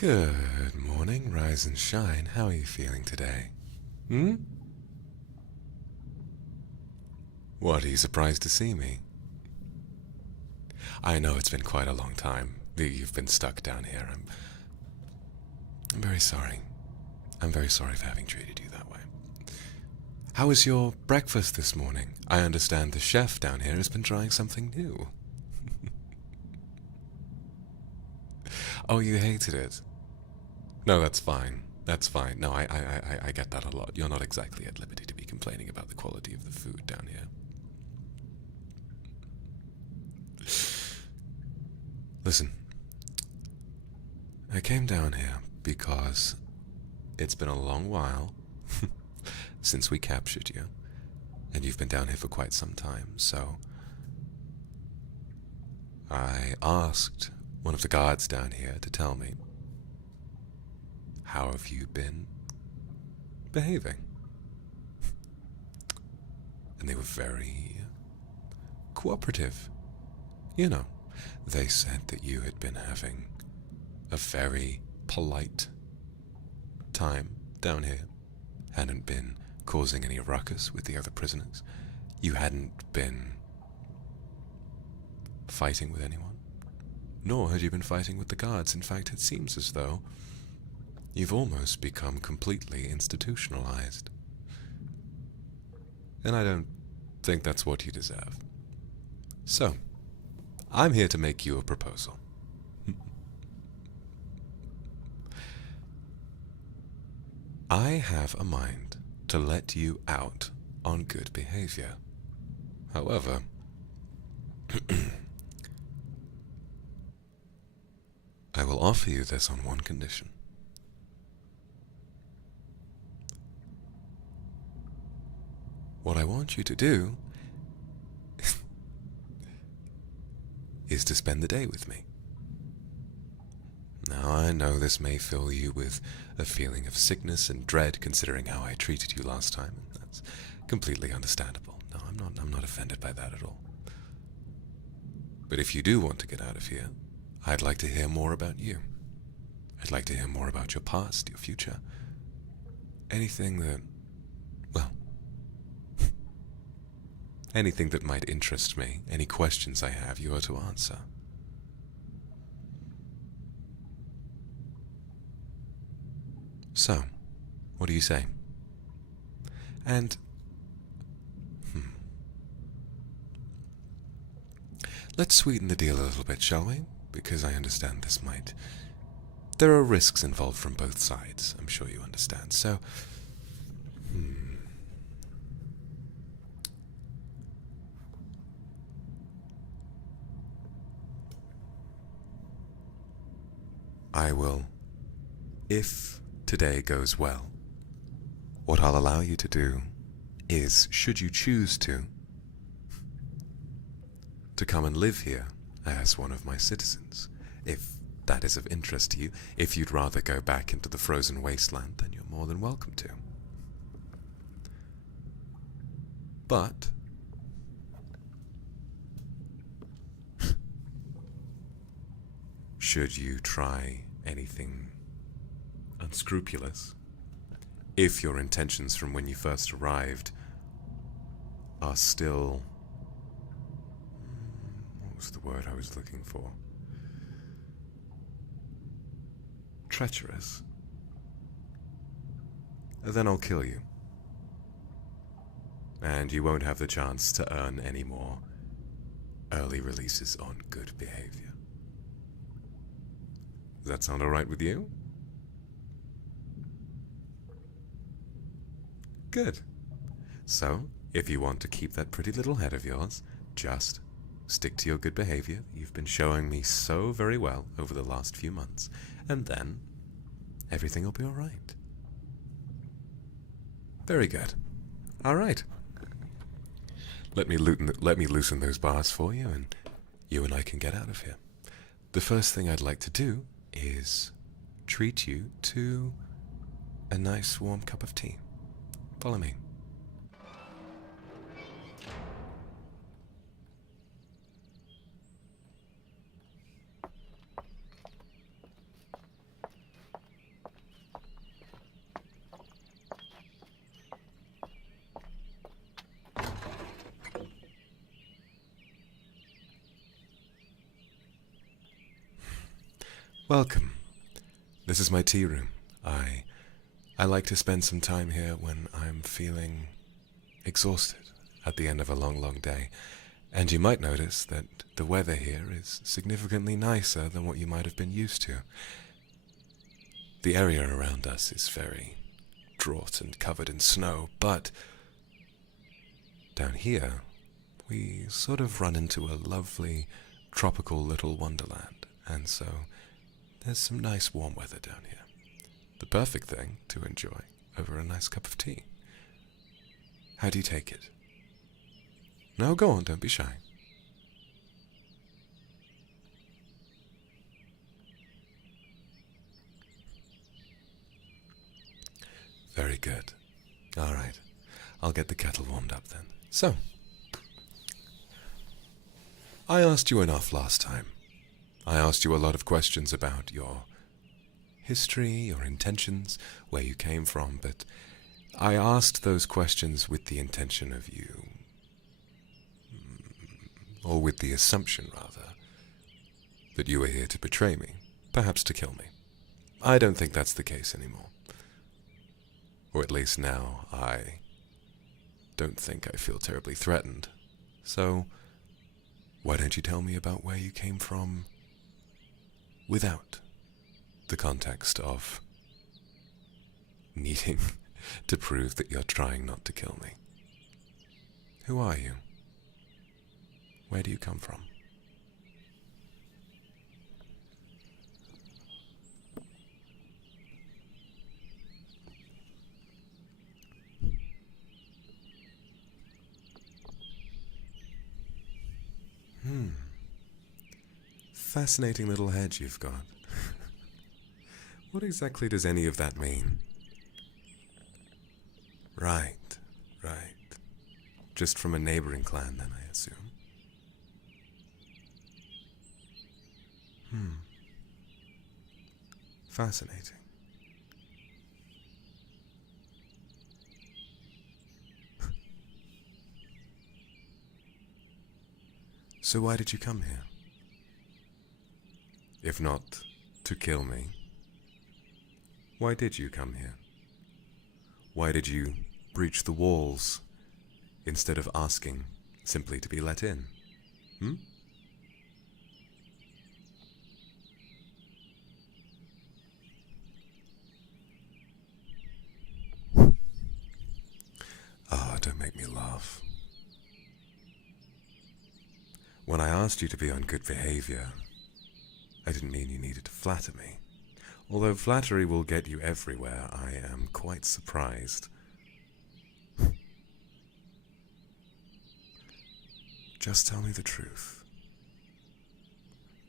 Good morning, rise and shine. How are you feeling today? Hmm? What, are you surprised to see me? I know it's been quite a long time that you've been stuck down here. I'm very sorry. I'm very sorry for having treated you that way. How was your breakfast this morning? I understand the chef down here has been trying something new. Oh, you hated it? No, that's fine. That's fine. No, I get that a lot. You're not exactly at liberty to be complaining about the quality of the food down here. Listen, I came down here because it's been a long while since we captured you, and you've been down here for quite some time, so I asked one of the guards down here to tell me, how have you been behaving? And they were very cooperative. You know, they said that you had been having a very polite time down here, hadn't been causing any ruckus with the other prisoners. You hadn't been fighting with anyone, nor had you been fighting with the guards. In fact, it seems as though you've almost become completely institutionalized. And I don't think that's what you deserve. So, I'm here to make you a proposal. I have a mind to let you out on good behavior. However, I will offer you this on one condition. What I want you to do is to spend the day with me. Now, I know this may fill you with a feeling of sickness and dread considering how I treated you last time. That's completely understandable. No, I'm not offended by that at all. But if you do want to get out of here, I'd like to hear more about you. I'd like to hear more about your past, your future. Anything that, well, anything that might interest me, any questions I have, you are to answer. So, what do you say? And, let's sweeten the deal a little bit, shall we? Because I understand this might... There are risks involved from both sides, I'm sure you understand. So, I will, if today goes well, what I'll allow you to do is, should you choose to come and live here as one of my citizens, if that is of interest to you. If you'd rather go back into the frozen wasteland, then you're more than welcome to. But should you try anything unscrupulous, if your intentions from when you first arrived are still... what was the word I was looking for? Treacherous. Then I'll kill you. And you won't have the chance to earn any more early releases on good behavior. Does that sound alright with you? Good. So, if you want to keep that pretty little head of yours, just stick to your good behavior you've been showing me so very well over the last few months, and then everything will be alright. Very good. Alright. Let me loosen those bars for you, and you and I can get out of here. The first thing I'd like to do is treat you to a nice warm cup of tea. Follow me. Welcome. This is my tea room. I like to spend some time here when I'm feeling exhausted at the end of a long, long day. And you might notice that the weather here is significantly nicer than what you might have been used to. The area around us is very drought and covered in snow, but down here we sort of run into a lovely tropical little wonderland, and so there's some nice warm weather down here. The perfect thing to enjoy over a nice cup of tea. How do you take it? No, go on, don't be shy. Very good. All right, I'll get the kettle warmed up then. So, I asked you enough last time. I asked you a lot of questions about your history, your intentions, where you came from, but I asked those questions with the intention of you, or with the assumption, rather, that you were here to betray me, perhaps to kill me. I don't think that's the case anymore. Or at least now, I don't think I feel terribly threatened. So, why don't you tell me about where you came from without the context of needing to prove that you're trying not to kill me? Who are you? Where do you come from? Fascinating little head you've got. What exactly does any of that mean? Right. Just from a neighboring clan, then, I assume. Fascinating. So why did you come here? If not to kill me, why did you come here? Why did you breach the walls instead of asking simply to be let in? Ah, don't make me laugh. When I asked you to be on good behavior, I didn't mean you needed to flatter me. Although flattery will get you everywhere, I am quite surprised. Just tell me the truth.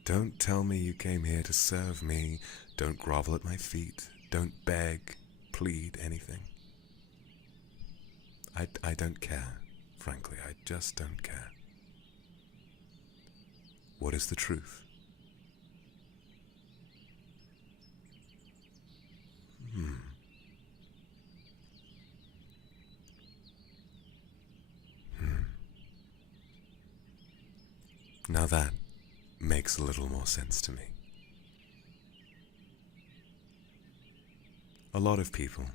Don't tell me you came here to serve me. Don't grovel at my feet. Don't beg, plead, anything. I don't care. Frankly, I just don't care. What is the truth? Now that makes a little more sense to me. A lot of people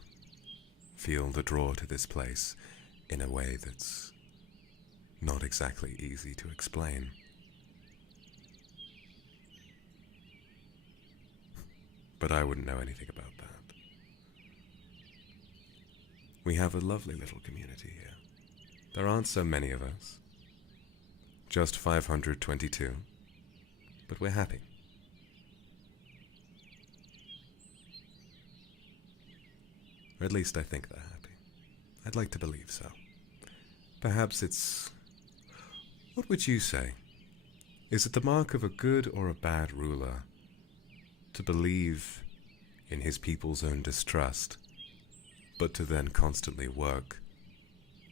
feel the draw to this place in a way that's not exactly easy to explain. But I wouldn't know anything about that. We have a lovely little community here. There aren't so many of us. Just 522. But we're happy. Or at least I think they're happy. I'd like to believe so. Perhaps it's... What would you say? Is it the mark of a good or a bad ruler to believe in his people's own distrust, but to then constantly work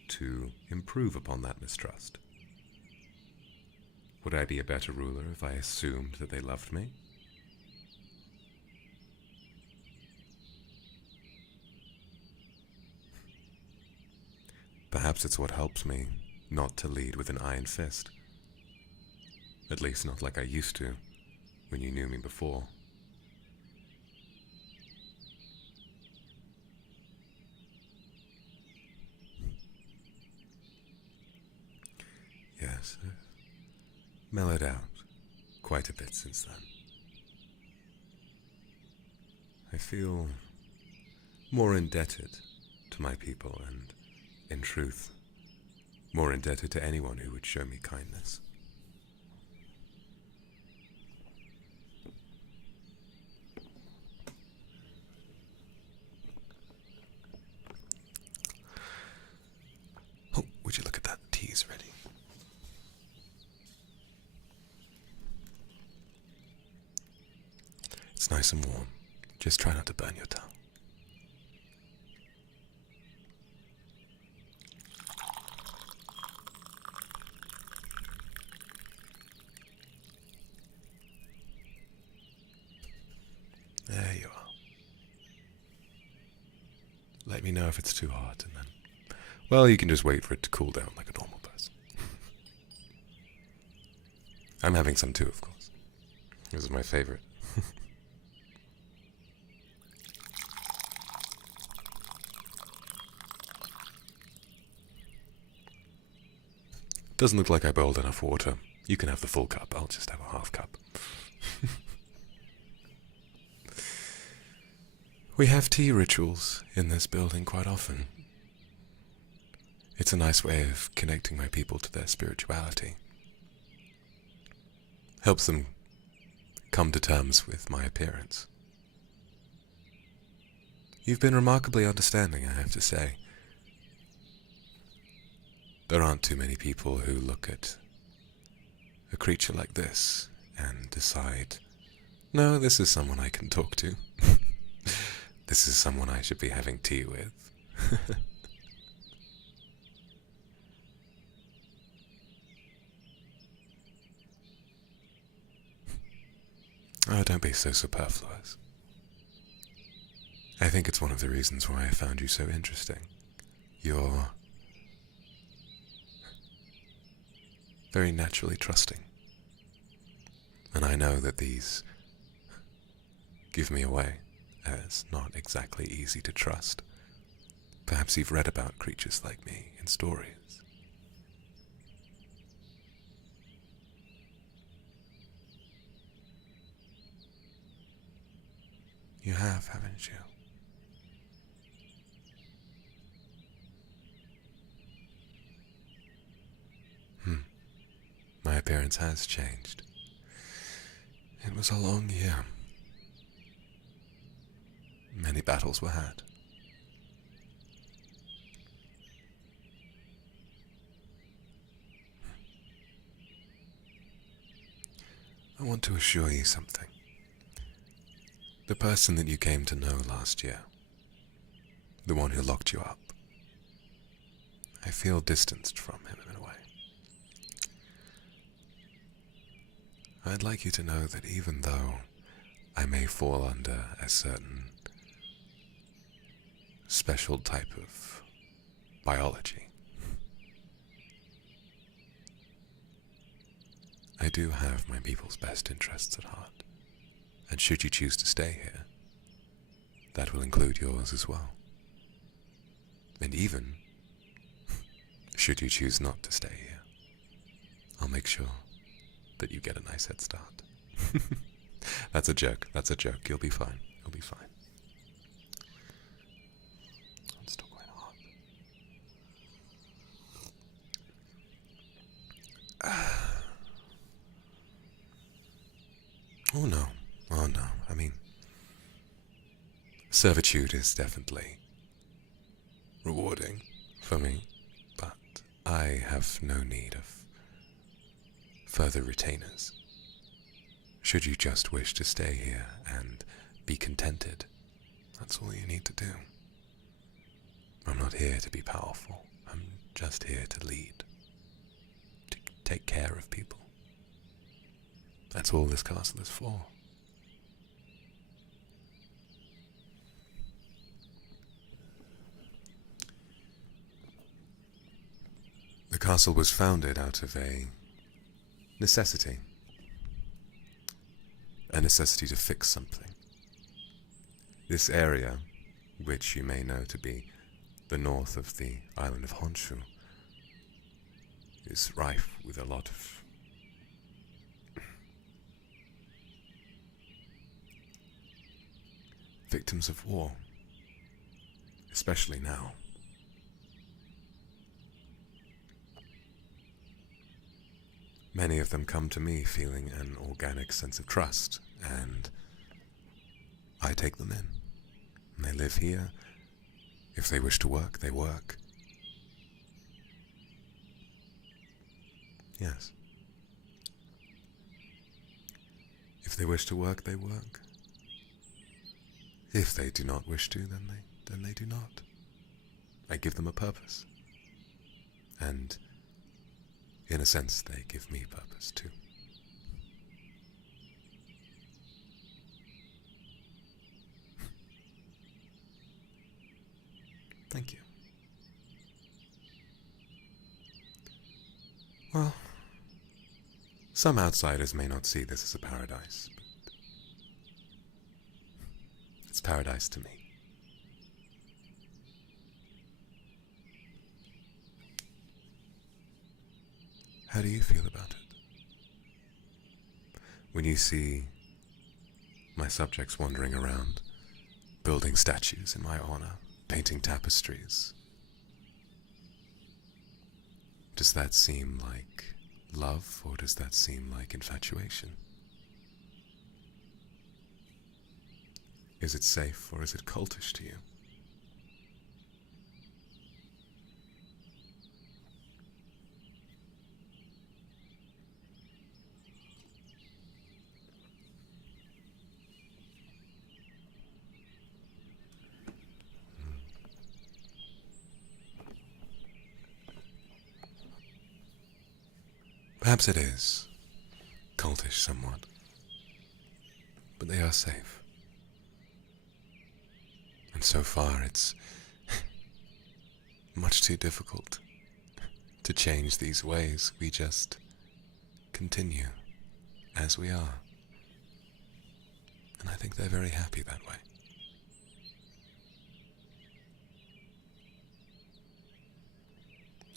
to improve upon that mistrust? Would I be a better ruler if I assumed that they loved me? Perhaps it's what helps me not to lead with an iron fist. At least not like I used to, when you knew me before. mellowed out quite a bit since then. I feel more indebted to my people and, in truth, more indebted to anyone who would show me kindness. Oh, would you look at that? Tea's ready. It's nice and warm. Just try not to burn your tongue. There you are. Let me know if it's too hot, and then, well, you can just wait for it to cool down like a normal person. I'm having some too, of course. This is my favorite. Doesn't look like I boiled enough water. You can have the full cup. I'll just have a half cup. We have tea rituals in this building quite often. It's a nice way of connecting my people to their spirituality. Helps them come to terms with my appearance. You've been remarkably understanding, I have to say. There aren't too many people who look at a creature like this and decide, no, this is someone I can talk to. This is someone I should be having tea with. Oh, don't be so superfluous. I think it's one of the reasons why I found you so interesting. You're very naturally trusting. And I know that these give me away as not exactly easy to trust. Perhaps you've read about creatures like me in stories. You have, haven't you? My appearance has changed. It was a long year. Many battles were had. I want to assure you something. The person that you came to know last year, the one who locked you up, I feel distanced from him in a way. I'd like you to know that even though I may fall under a certain special type of biology, I do have my people's best interests at heart. And should you choose to stay here, that will include yours as well. And even should you choose not to stay here, I'll make sure that you get a nice head start. That's a joke. That's a joke. You'll be fine. You'll be fine. It's still quite hot. Oh no. Oh no. I mean, servitude is definitely rewarding for me, but I have no need of further retainers. Should you just wish to stay here and be contented, that's all you need to do. I'm not here to be powerful. I'm just here to lead, to take care of people. That's all this castle is for. The castle was founded out of a necessity to fix something. This area, which you may know to be the north of the island of Honshu, is rife with a lot of victims of war, especially now. Many of them come to me feeling an organic sense of trust, and I take them in. And they live here. If they wish to work, they work. Yes. If they wish to work, they work. If they do not wish to, then they do not. I give them a purpose. And in a sense, they give me purpose too. Thank you. Well, some outsiders may not see this as a paradise, but it's paradise to me. How do you feel about it? When you see my subjects wandering around, building statues in my honor, painting tapestries, does that seem like love, or does that seem like infatuation? Is it safe, or is it cultish to you? Perhaps it is cultish somewhat, but they are safe. And so far it's much too difficult to change these ways. We just continue as we are. And I think they're very happy that way.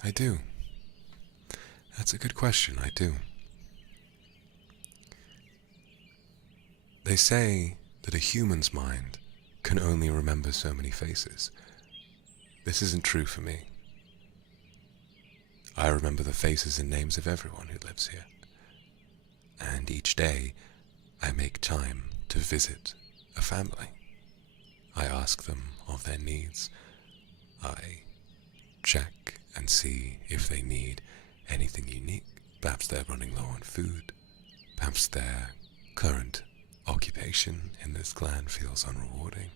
I do. That's a good question, I do. They say that a human's mind can only remember so many faces. This isn't true for me. I remember the faces and names of everyone who lives here. And each day, I make time to visit a family. I ask them of their needs. I check and see if they need anything unique. Perhaps they're running low on food. Perhaps their current occupation in this clan feels unrewarding.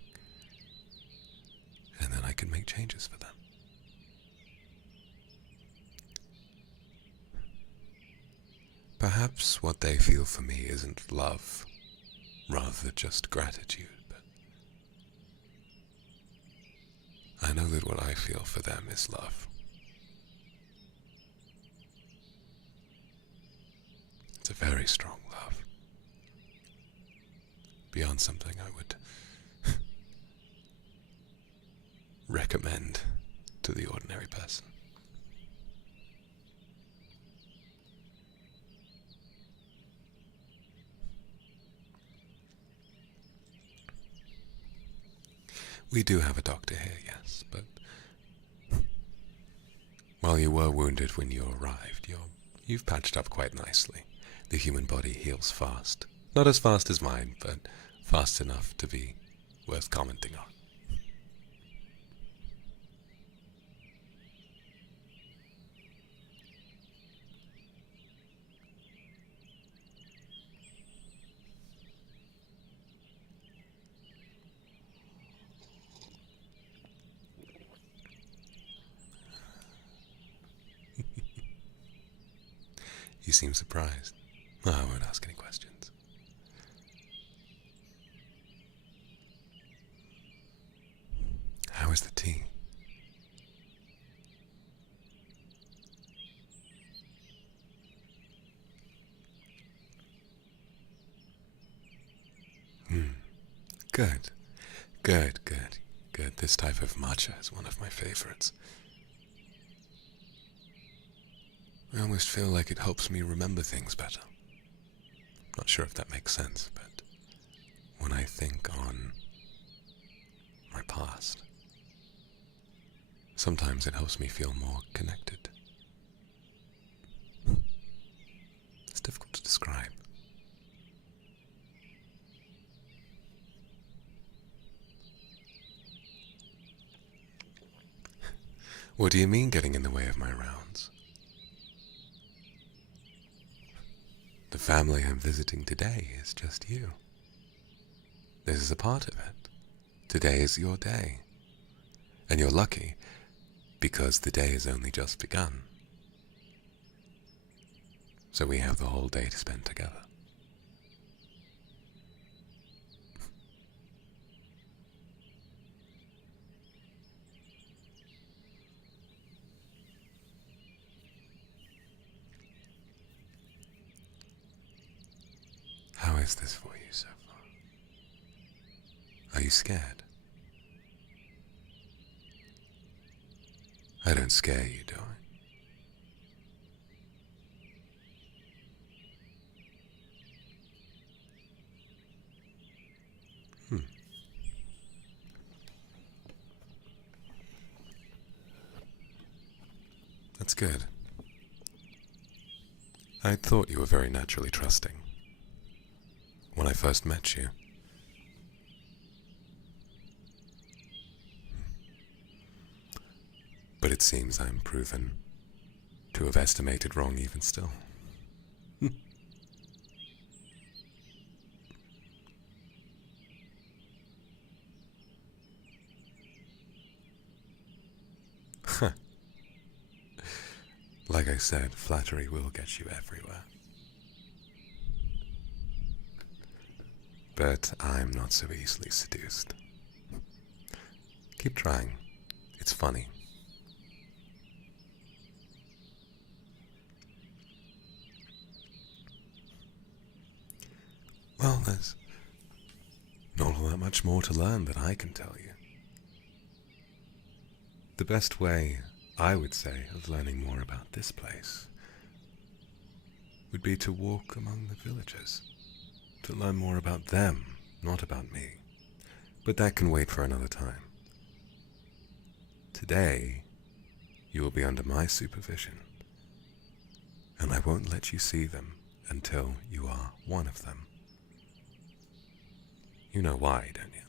And then I can make changes for them. Perhaps what they feel for me isn't love, rather just gratitude, but I know that what I feel for them is love. It's a very strong love, beyond something I would recommend to the ordinary person. We do have a doctor here, yes, but while you were wounded when you arrived, you've patched up quite nicely. The human body heals fast. Not as fast as mine, but fast enough to be worth commenting on. You seem surprised. Oh, I won't ask any questions. How is the tea? Good. Good. This type of matcha is one of my favorites. I almost feel like it helps me remember things better. Not sure if that makes sense, but when I think on my past. Sometimes it helps me feel more connected. It's difficult to describe. What do you mean getting in the way of my rounds? The family I'm visiting today is just you. This is a part of it. Today is your day. And you're lucky because the day has only just begun. So we have the whole day to spend together. How is this for you so far? Are you scared? I don't scare you, do I? That's good. I thought you were very naturally trusting when I first met you. But it seems I'm proven to have estimated wrong even still. Like I said, flattery will get you everywhere. But I'm not so easily seduced. Keep trying. It's funny. Well, there's not all that much more to learn that I can tell you. The best way, I would say, of learning more about this place would be to walk among the villagers, to learn more about them, not about me. But that can wait for another time. Today, you will be under my supervision, and I won't let you see them until you are one of them. You know why, don't you?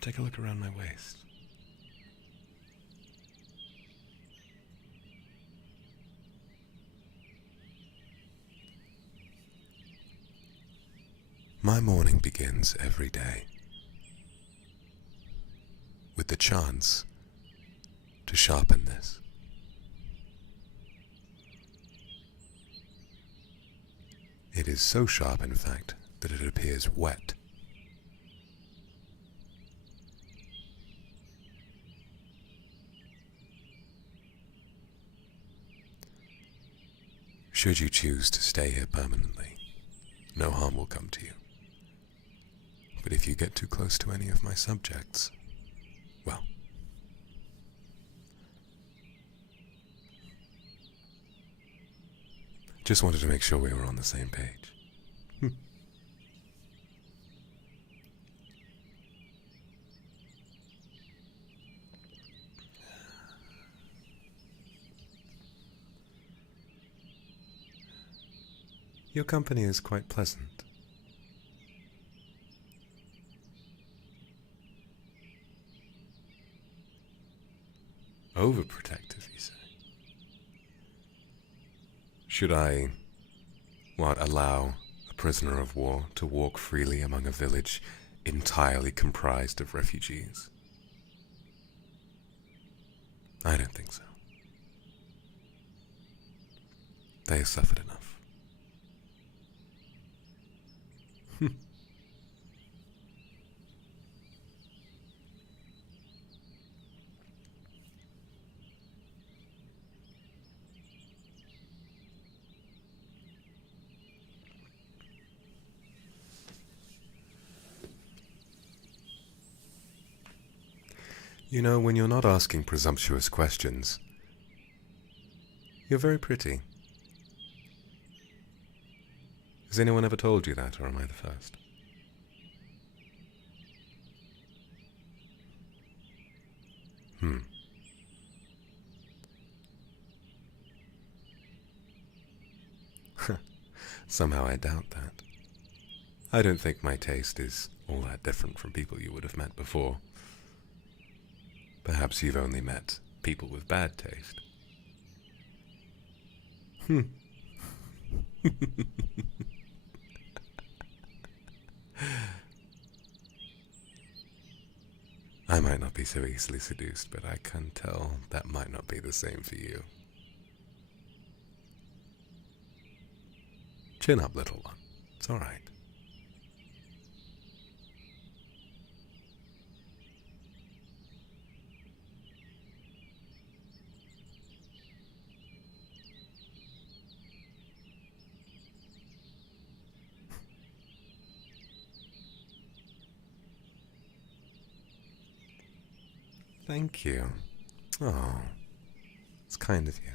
Take a look around my waist. My morning begins every day with the chance to sharpen this. It is so sharp, in fact, that it appears wet. Should you choose to stay here permanently, no harm will come to you. But if you get too close to any of my subjects, well, just wanted to make sure we were on the same page. Your company is quite pleasant. Overprotective, you say? Should I, allow a prisoner of war to walk freely among a village entirely comprised of refugees? I don't think so. They have suffered enough. You know, when you're not asking presumptuous questions, you're very pretty. Has anyone ever told you that, or am I the first? Somehow I doubt that. I don't think my taste is all that different from people you would have met before. Perhaps you've only met people with bad taste. I might not be so easily seduced, but I can tell that might not be the same for you. Chin up, little one. It's all right. Thank you. Oh, it's kind of you.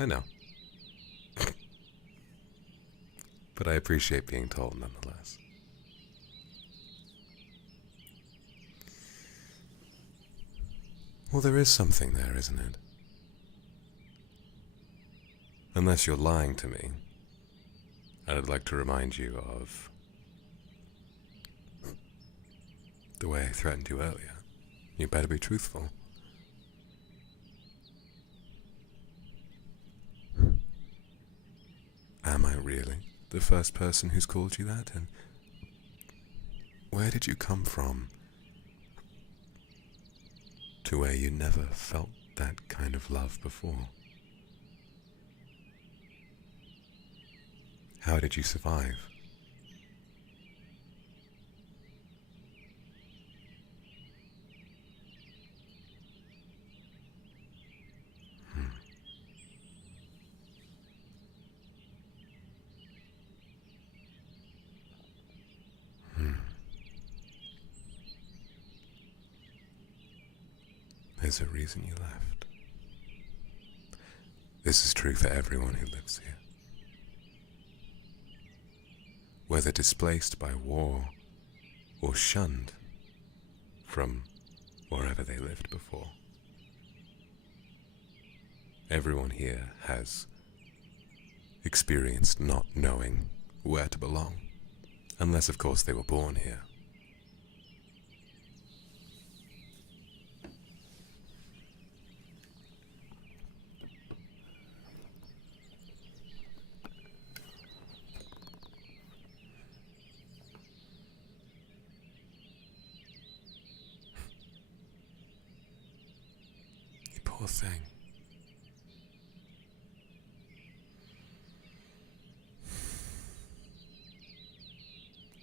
I know. But I appreciate being told nonetheless. Well, there is something there, isn't it? Unless you're lying to me, I'd like to remind you of the way I threatened you earlier. You better be truthful. Am I really the first person who's called you that? And where did you come from to where you never felt that kind of love before? How did you survive? There's a reason you left. This is true for everyone who lives here. Whether displaced by war or shunned from wherever they lived before. Everyone here has experienced not knowing where to belong, unless of course they were born here. Poor thing.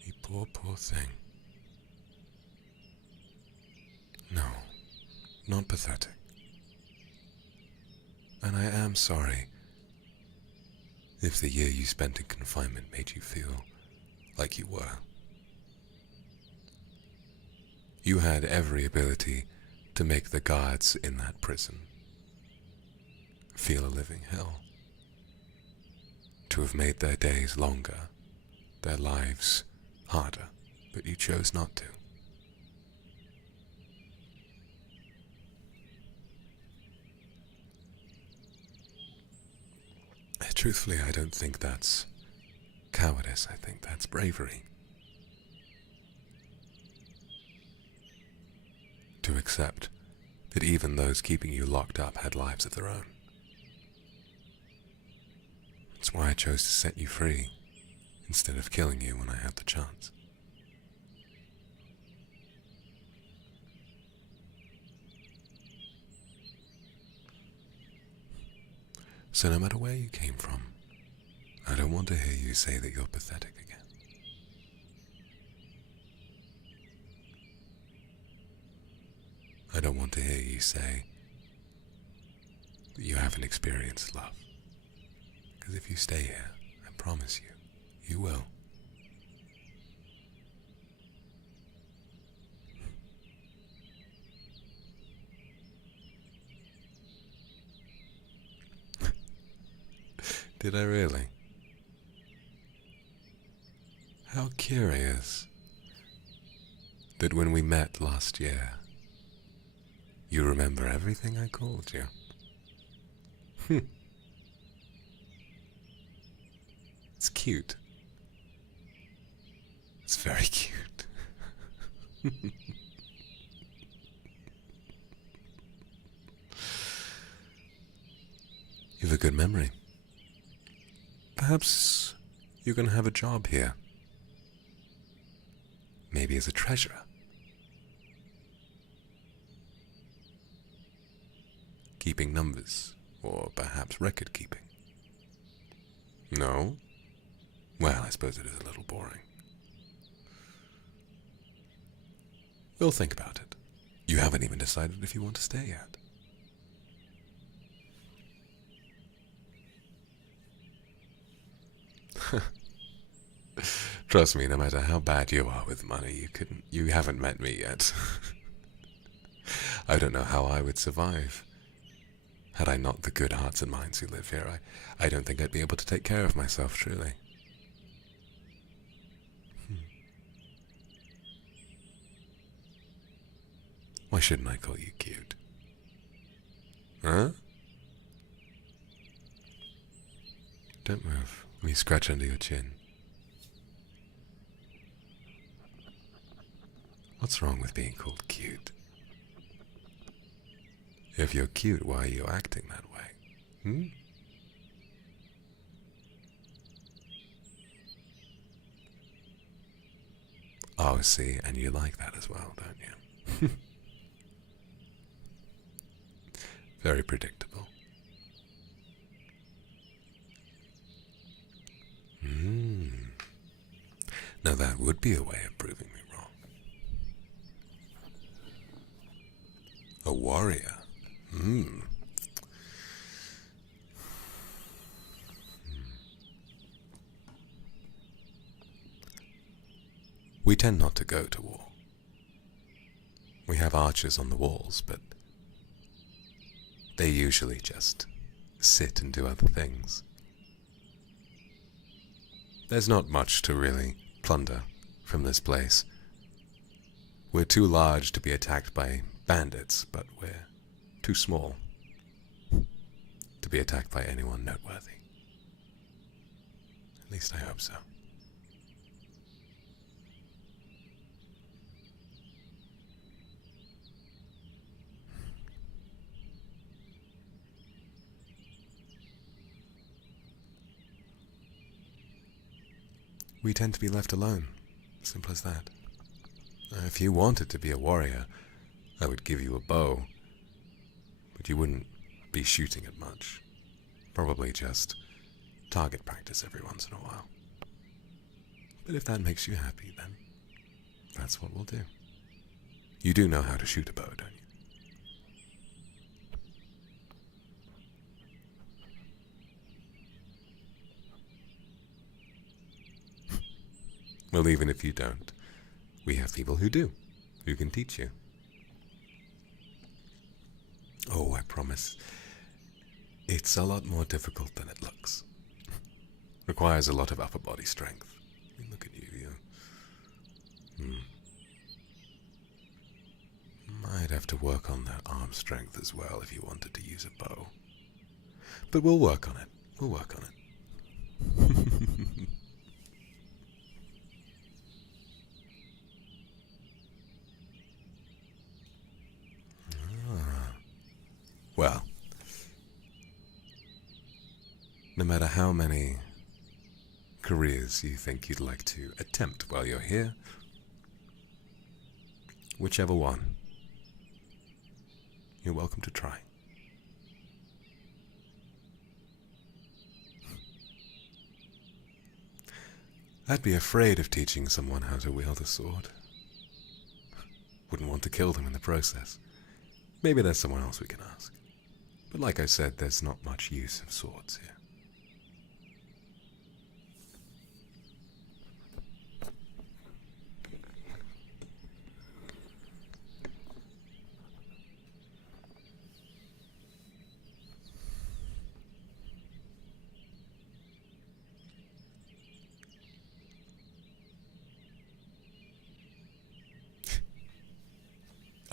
You poor thing. No, not pathetic. And I am sorry if the year you spent in confinement made you feel like you were. You had every ability to make the guards in that prison feel a living hell, to have made their days longer, their lives harder, but you chose not to. Truthfully, I don't think that's cowardice. I think that's bravery. To accept that even those keeping you locked up had lives of their own. That's why I chose to set you free instead of killing you when I had the chance. So no matter where you came from, I don't want to hear you say that you're pathetic again. I don't want to hear you say that you haven't experienced love. Because if you stay here, I promise you, you will. Did I really? How curious that when we met last year, you remember everything I called you. It's cute. It's very cute. You have a good memory. Perhaps you're going to have a job here. Maybe as a treasurer. Keeping numbers, or perhaps record keeping. No? Well, I suppose it is a little boring. We'll think about it. You haven't even decided if you want to stay yet. Trust me, no matter how bad you are with money, you haven't met me yet. I don't know how I would survive. Had I not the good hearts and minds who live here, I don't think I'd be able to take care of myself, truly. Why shouldn't I call you cute? Huh? Don't move. Let me scratch under your chin. What's wrong with being called cute? If you're cute, why are you acting that way? Oh, see, and you like that as well, don't you? Very predictable. Now that would be a way of proving me wrong. A warrior? We tend not to go to war. We have archers on the walls, but they usually just sit and do other things. There's not much to really plunder from this place. We're too large to be attacked by bandits, but we're too small to be attacked by anyone noteworthy. At least I hope so. We tend to be left alone. Simple as that. If you wanted to be a warrior, I would give you a bow, but you wouldn't be shooting it much. Probably just target practice every once in a while. But if that makes you happy, then that's what we'll do. You do know how to shoot a bow, don't you? Well, even if you don't, we have people who do, who can teach you. Oh, I promise, it's a lot more difficult than it looks. Requires a lot of upper body strength. I mean, look at you, Might have to work on that arm strength as well if you wanted to use a bow. But we'll work on it. We'll work on it. Well, no matter how many careers you think you'd like to attempt while you're here, whichever one, you're welcome to try. I'd be afraid of teaching someone how to wield a sword. Wouldn't want to kill them in the process. Maybe there's someone else we can ask. But like I said, there's not much use of swords here.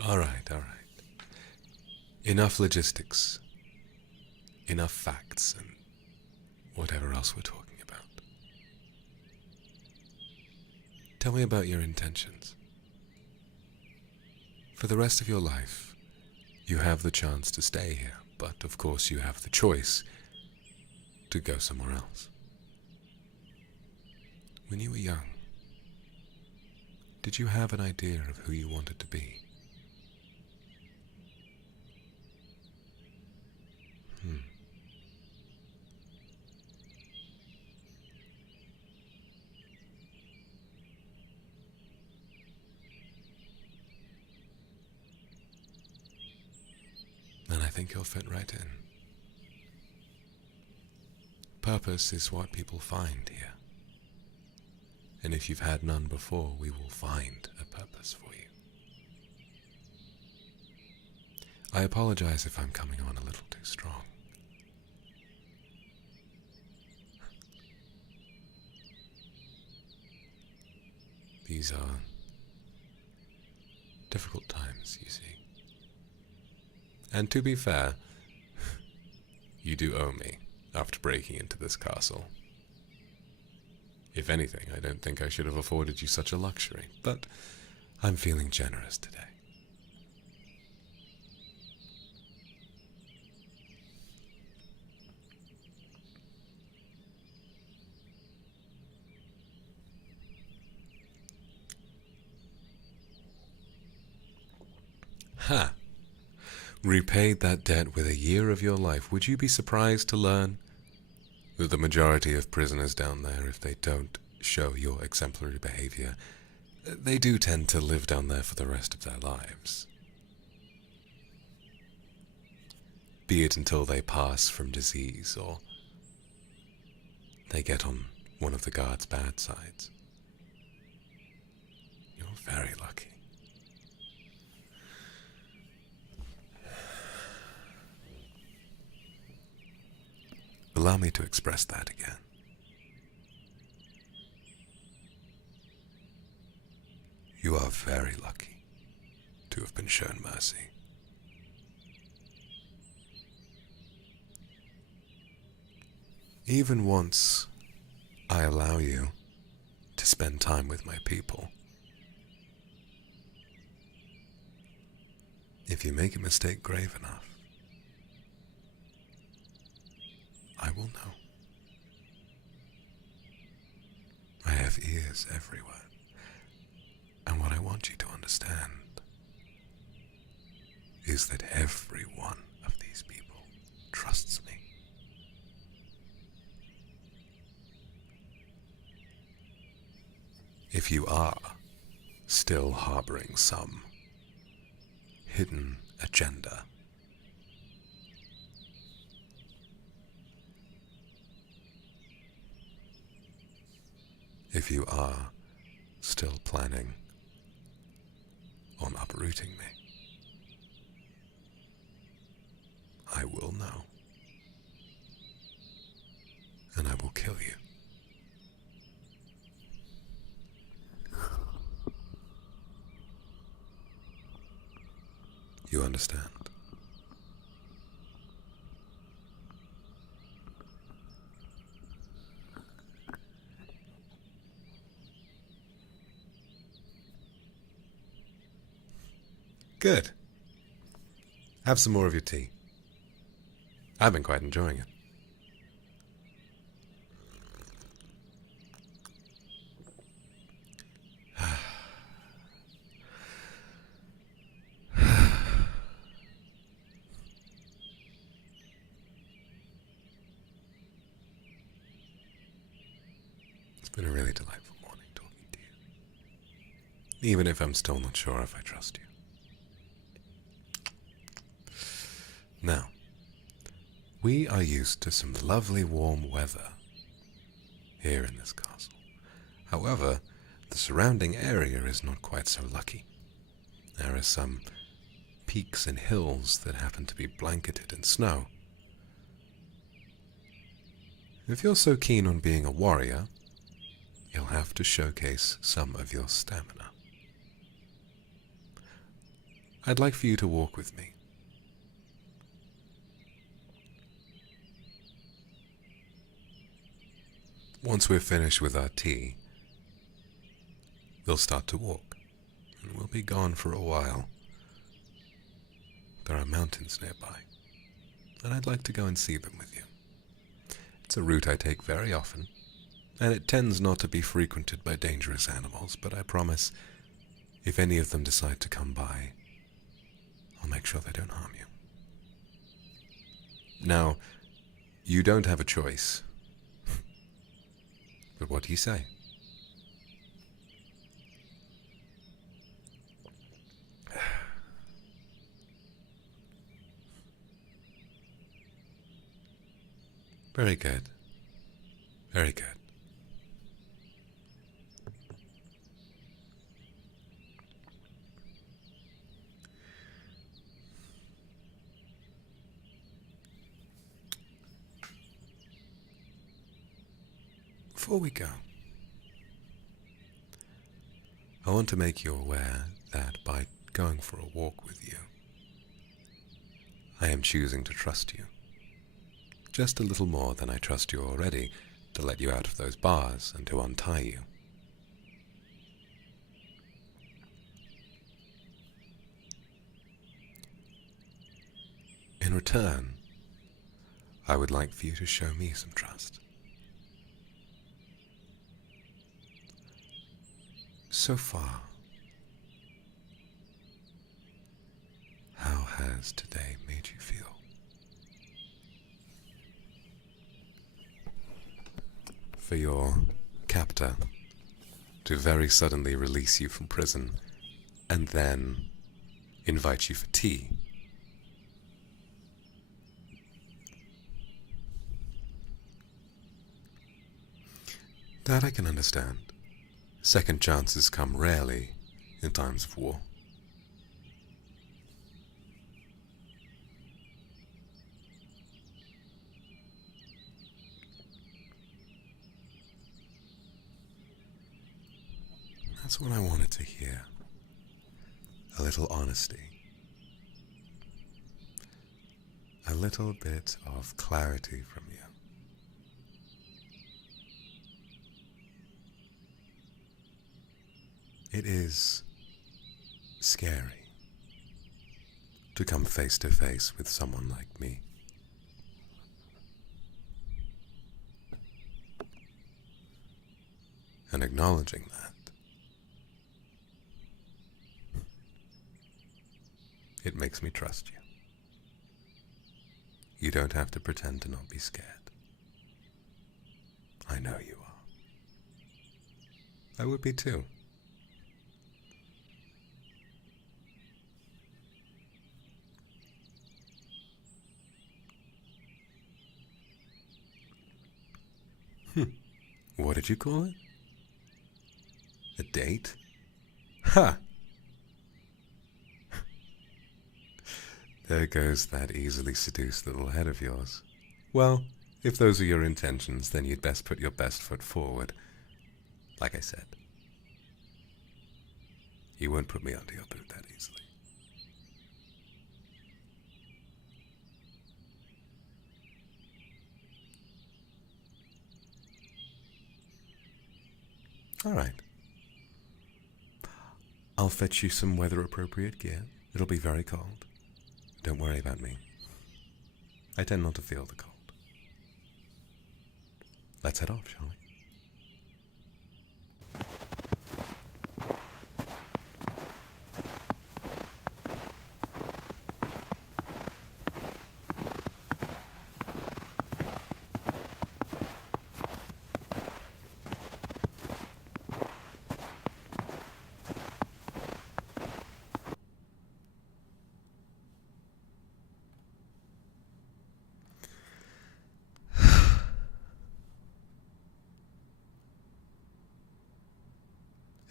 Alright, alright. Enough logistics. Enough facts and whatever else we're talking about. Tell me about your intentions. For the rest of your life, you have the chance to stay here, but of course you have the choice to go somewhere else. When you were young, did you have an idea of who you wanted to be? And I think you'll fit right in. Purpose is what people find here. And if you've had none before, we will find a purpose for you. I apologize if I'm coming on a little too strong. These are difficult times, you see. And to be fair, you do owe me after breaking into this castle. If anything, I don't think I should have afforded you such a luxury, but I'm feeling generous today. Ha! Repaid that debt with a year of your life. Would you be surprised to learn that the majority of prisoners down there, if they don't show your exemplary behavior, they do tend to live down there for the rest of their lives? Be it until they pass from disease, or they get on one of the guard's bad sides. You're very lucky. Allow me to express that again. You are very lucky to have been shown mercy. Even once I allow you to spend time with my people, if you make a mistake grave enough, I will know. I have ears everywhere, and what I want you to understand is that every one of these people trusts me. If you are still harboring some hidden agenda, if you are still planning on uprooting me, I will know, and I will kill you. You understand? Good. Have some more of your tea. I've been quite enjoying it. It's been a really delightful morning talking to you, even if I'm still not sure if I trust you. Now, we are used to some lovely warm weather here in this castle. However, the surrounding area is not quite so lucky. There are some peaks and hills that happen to be blanketed in snow. If you're so keen on being a warrior, you'll have to showcase some of your stamina. I'd like for you to walk with me. Once we're finished with our tea, we'll start to walk, and we'll be gone for a while. There are mountains nearby, and I'd like to go and see them with you. It's a route I take very often, and it tends not to be frequented by dangerous animals, but I promise, if any of them decide to come by, I'll make sure they don't harm you. Now, you don't have a choice. But what do you say? Very good. Very good. Before we go, I want to make you aware that by going for a walk with you, I am choosing to trust you. Just a little more than I trust you already to let you out of those bars and to untie you. In return, I would like for you to show me some trust. So far, how has today made you feel? For your captor to very suddenly release you from prison and then invite you for tea. That I can understand. Second chances come rarely in times of war. That's what I wanted to hear. A little honesty. A little bit of clarity from you. It is scary to come face to face with someone like me. And acknowledging that, it makes me trust you. You don't have to pretend to not be scared. I know you are. I would be too. What did you call it? A date? Ha! There goes that easily seduced little head of yours. Well, if those are your intentions, then you'd best put your best foot forward. Like I said, you won't put me under your boot that easily. All right. I'll fetch you some weather-appropriate gear. It'll be very cold. Don't worry about me. I tend not to feel the cold. Let's head off, shall we?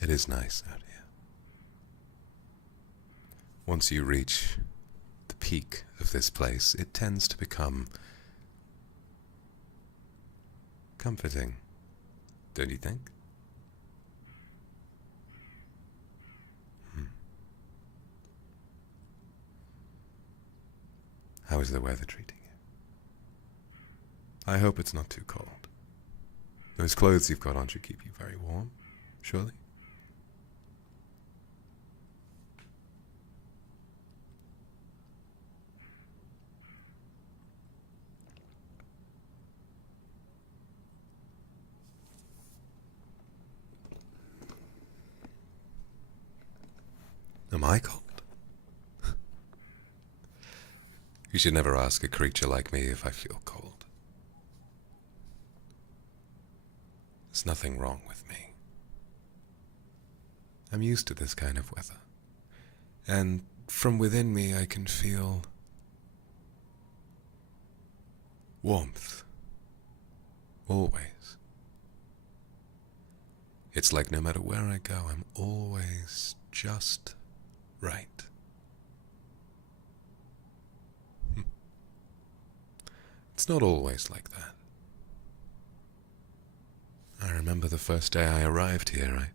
It is nice out here. Once you reach the peak of this place, it tends to become comforting, don't you think? How is the weather treating you? I hope it's not too cold. Those clothes you've got on should keep you very warm, surely? Am I cold? You should never ask a creature like me if I feel cold. There's nothing wrong with me. I'm used to this kind of weather. And from within me I can feel warmth. Always. It's like no matter where I go, I'm always just right. It's not always like that. I remember the first day I arrived here,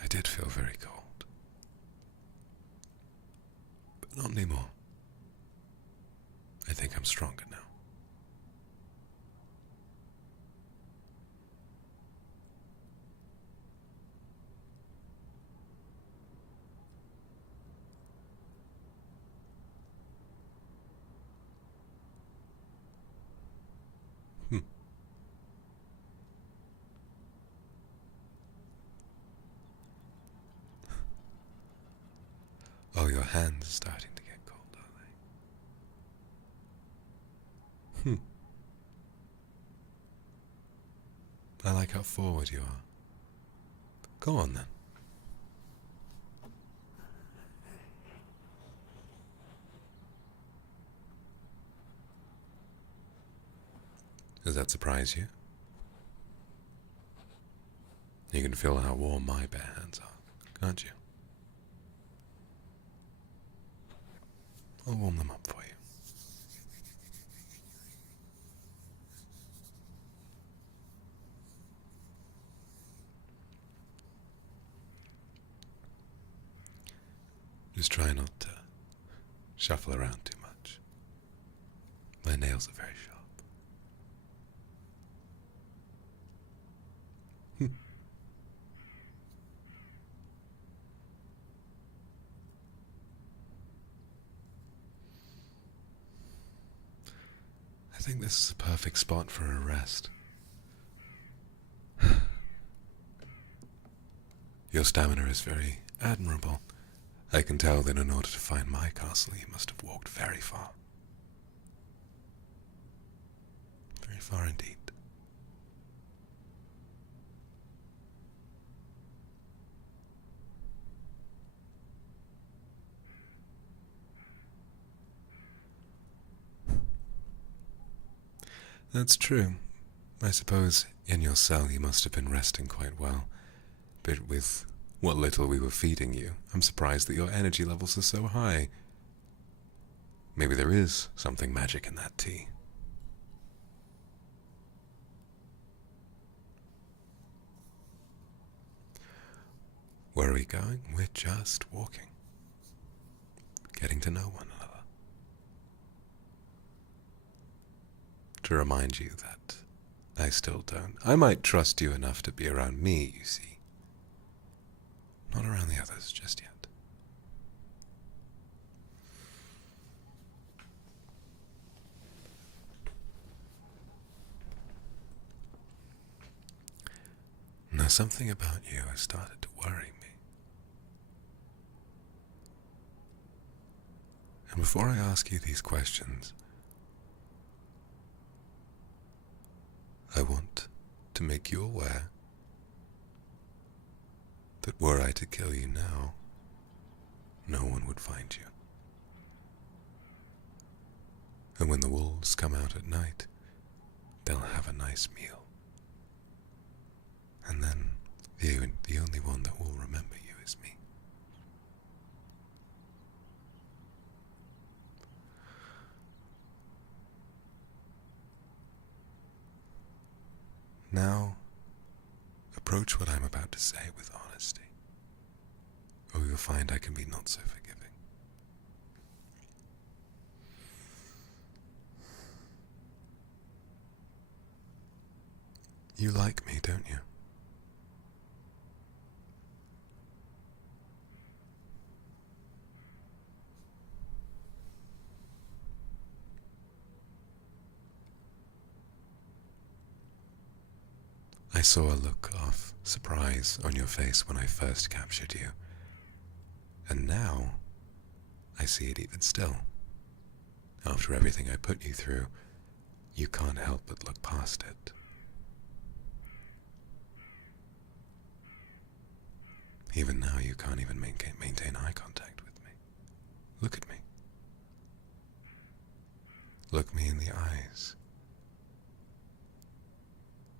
I did feel very cold. But not anymore. I think I'm stronger now. Oh, your hands are starting to get cold, are they? I like how forward you are. Go on then. Does that surprise you? You can feel how warm my bare hands are, can't you? I'll warm them up for you. Just try not to shuffle around too much. My nails are very sharp. I think this is a perfect spot for a rest. Your stamina is very admirable. I can tell that in order to find my castle, you must have walked very far. Very far indeed. That's true. I suppose in your cell you must have been resting quite well. But with what little we were feeding you, I'm surprised that your energy levels are so high. Maybe there is something magic in that tea. Where are we going? We're just walking. Getting to know one another. To remind you that I still don't. I might trust you enough to be around me, you see. Not around the others just yet. Now something about you has started to worry me. And before I ask you these questions, I want to make you aware that were I to kill you now, no one would find you. And when the wolves come out at night, they'll have a nice meal. And then the only one that will remember you is me. Now, approach what I'm about to say with honesty, or you'll find I can be not so forgiving. You like me, don't you? I saw a look of surprise on your face when I first captured you, and now I see it even still. After everything I put you through, you can't help but look past it. Even now, you can't even maintain eye contact with me. Look at me. Look me in the eyes,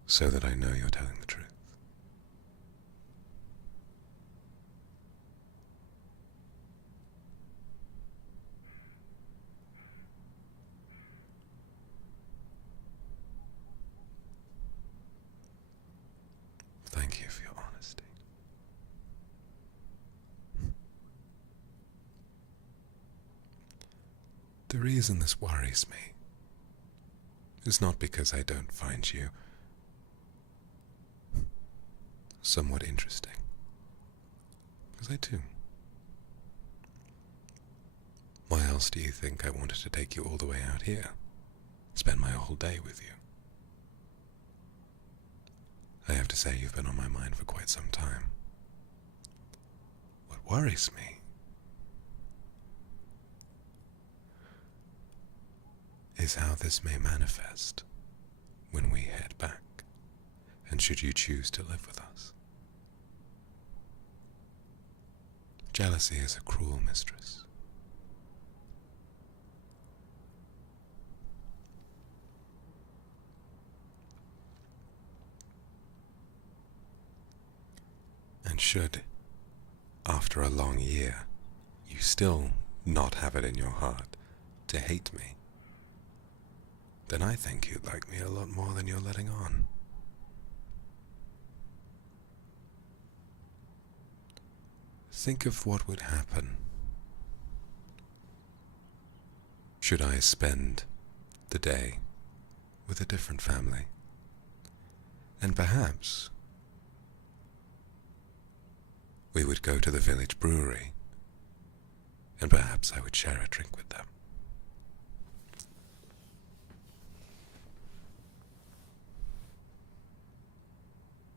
so that I know you're telling the truth. Thank you for your honesty. The reason this worries me is not because I don't find you somewhat interesting, because I do. Why else do you think I wanted to take you all the way out here, spend my whole day with you? I have to say you've been on my mind for quite some time. What worries me is how this may manifest when we head back, and should you choose to live with us. Jealousy is a cruel mistress. And should, after a long year, you still not have it in your heart to hate me, then I think you'd like me a lot more than you're letting on. Think of what would happen should I spend the day with a different family, and perhaps we would go to the village brewery, and perhaps I would share a drink with them.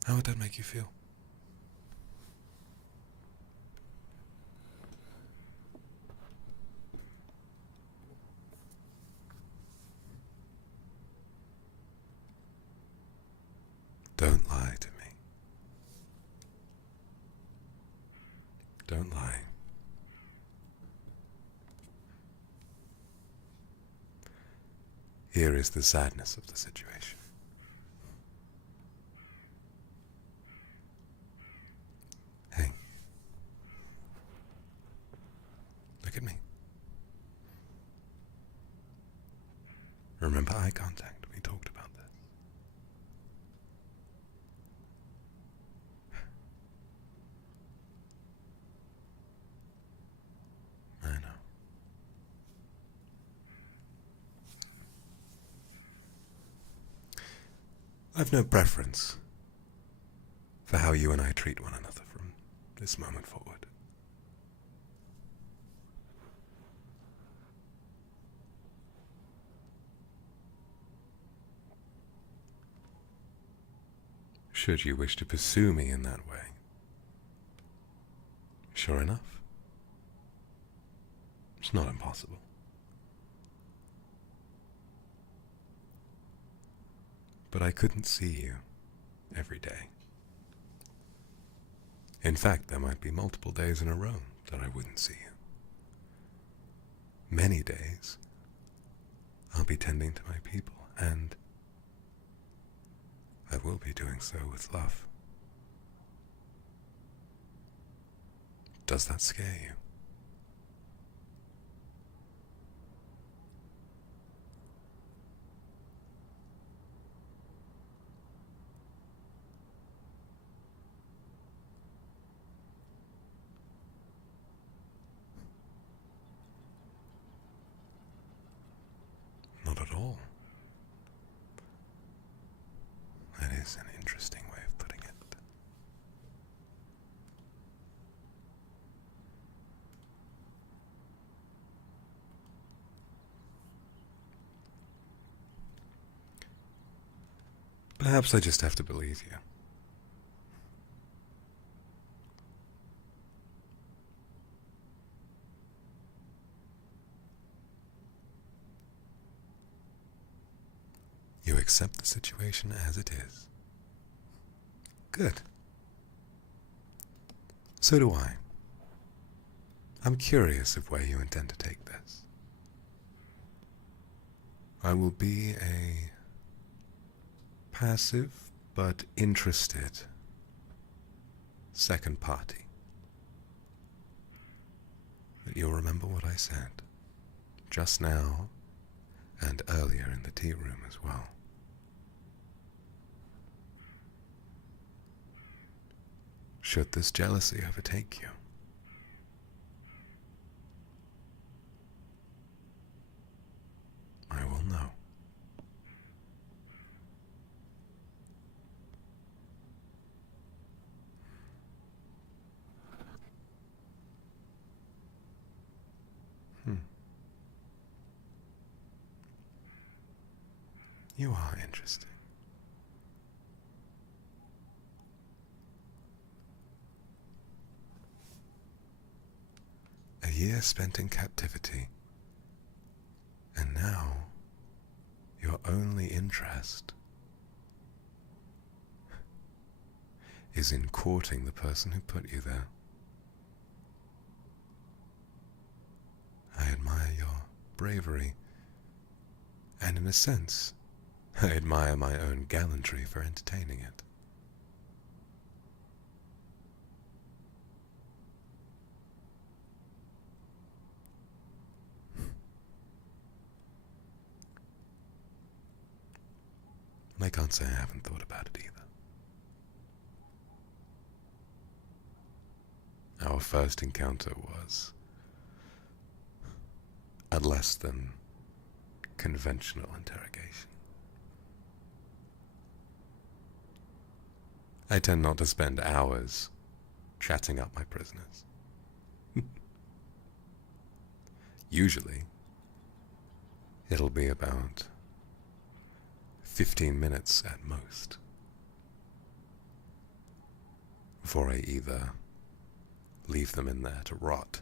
How would that make you feel? Don't lie to me. Don't lie. Here is the sadness of the situation. Hey. Look at me. Remember eye contact. We talked about this. I know. I've no preference for how you and I treat one another from this moment forward. Should you wish to pursue me in that way, sure enough, it's not impossible. But I couldn't see you every day. In fact, there might be multiple days in a row that I wouldn't see you. Many days I'll be tending to my people, and I will be doing so with love. Does that scare you? Not at all. That is is an interesting way of putting it. Perhaps I just have to believe you. You accept the situation as it is. Good. So do I. I'm curious of where you intend to take this. I will be a passive but interested second party. But you'll remember what I said just now and earlier in the tea room as well. Should this jealousy overtake you, I will know. You are interesting. A year spent in captivity, and now your only interest is in courting the person who put you there. I admire your bravery, and in a sense, I admire my own gallantry for entertaining it. I can't say I haven't thought about it either. Our first encounter was a less than conventional interrogation. I tend not to spend hours chatting up my prisoners. Usually, it'll be about 15 minutes at most before I either leave them in there to rot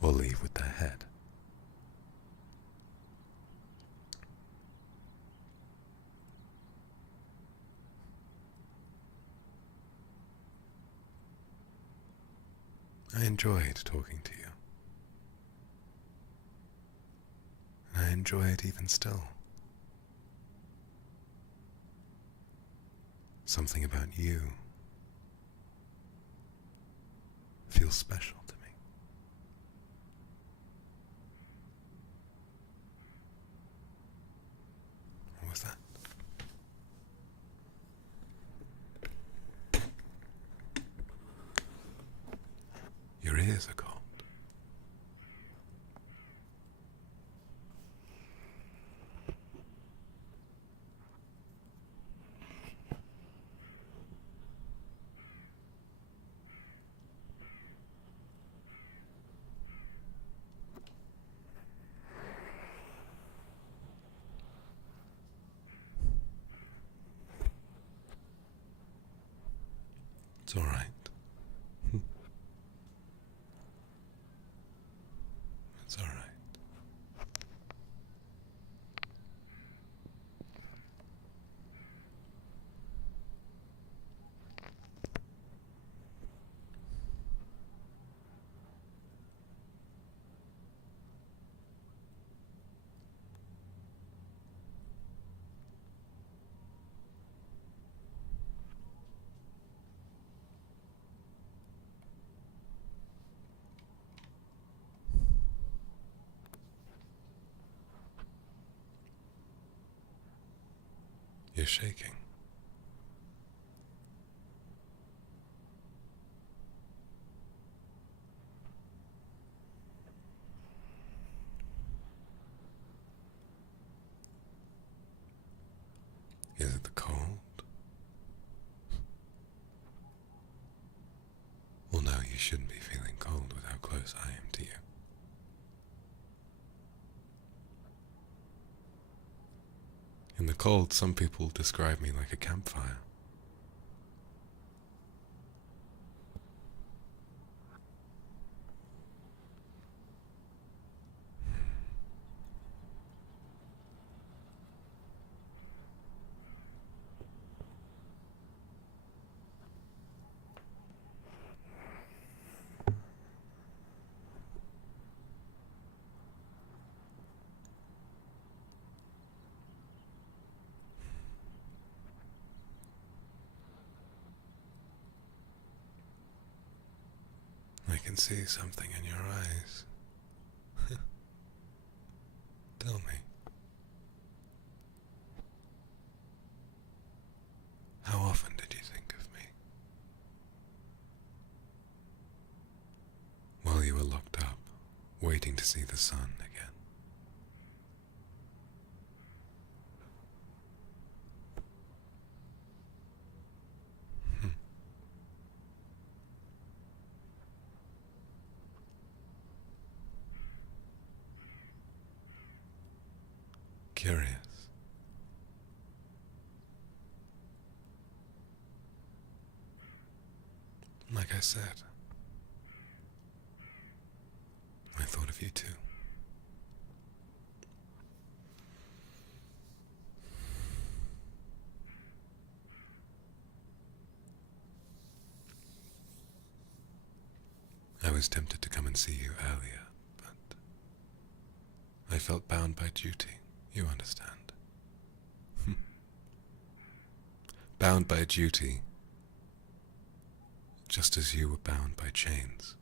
or leave with their head. I enjoyed talking to you. And I enjoy it even still. Something about you feels special to me. What was that? Your ears are cold. It's all right. It's all right. You're shaking. Is it the cold? You shouldn't be feeling cold with how close I am to you. In the cold, some people describe me like a campfire. I can see something in your eyes. Tell me. How often did you think of me? While you were locked up, waiting to see the sun again. Curious. Like I said, I thought of you too. I was tempted to come and see you earlier, but I felt bound by duty, you understand. Bound by duty, just as you were bound by chains.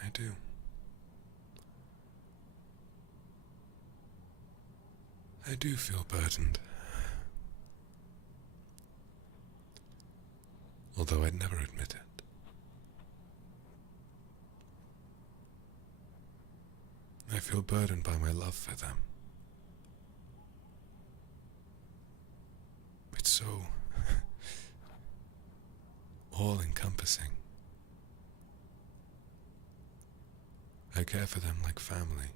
I do. I do feel burdened. Although I'd never admit it. I feel burdened by my love for them. It's so all-encompassing. I care for them like family.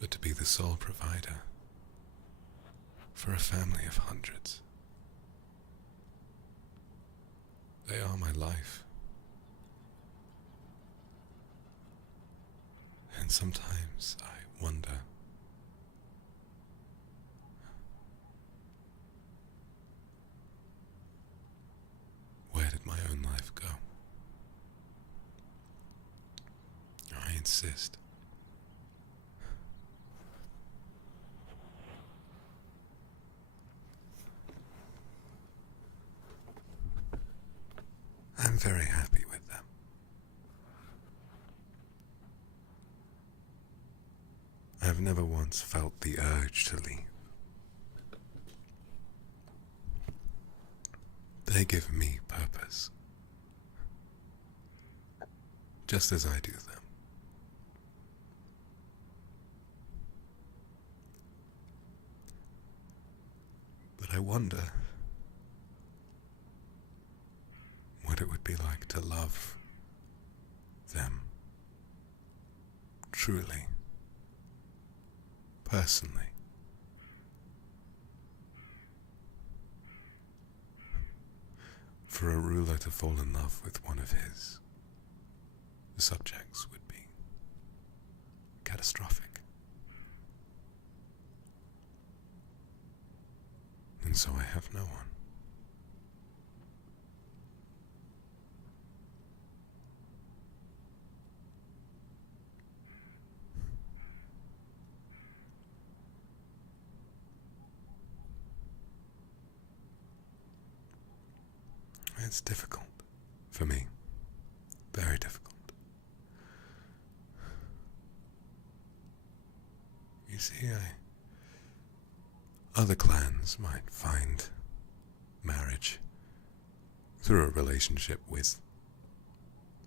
But to be the sole provider for a family of hundreds, they are my life. And sometimes I wonder, where did my own life go? I insist. I'm very happy with them. I've never once felt the urge to leave. They give me purpose, just as I do them. But I wonder what it would be like to love them truly, personally. For a ruler to fall in love with one of his subjects would be catastrophic. And so I have no one. It's difficult for me, very difficult. You see, Other clans might find marriage through a relationship with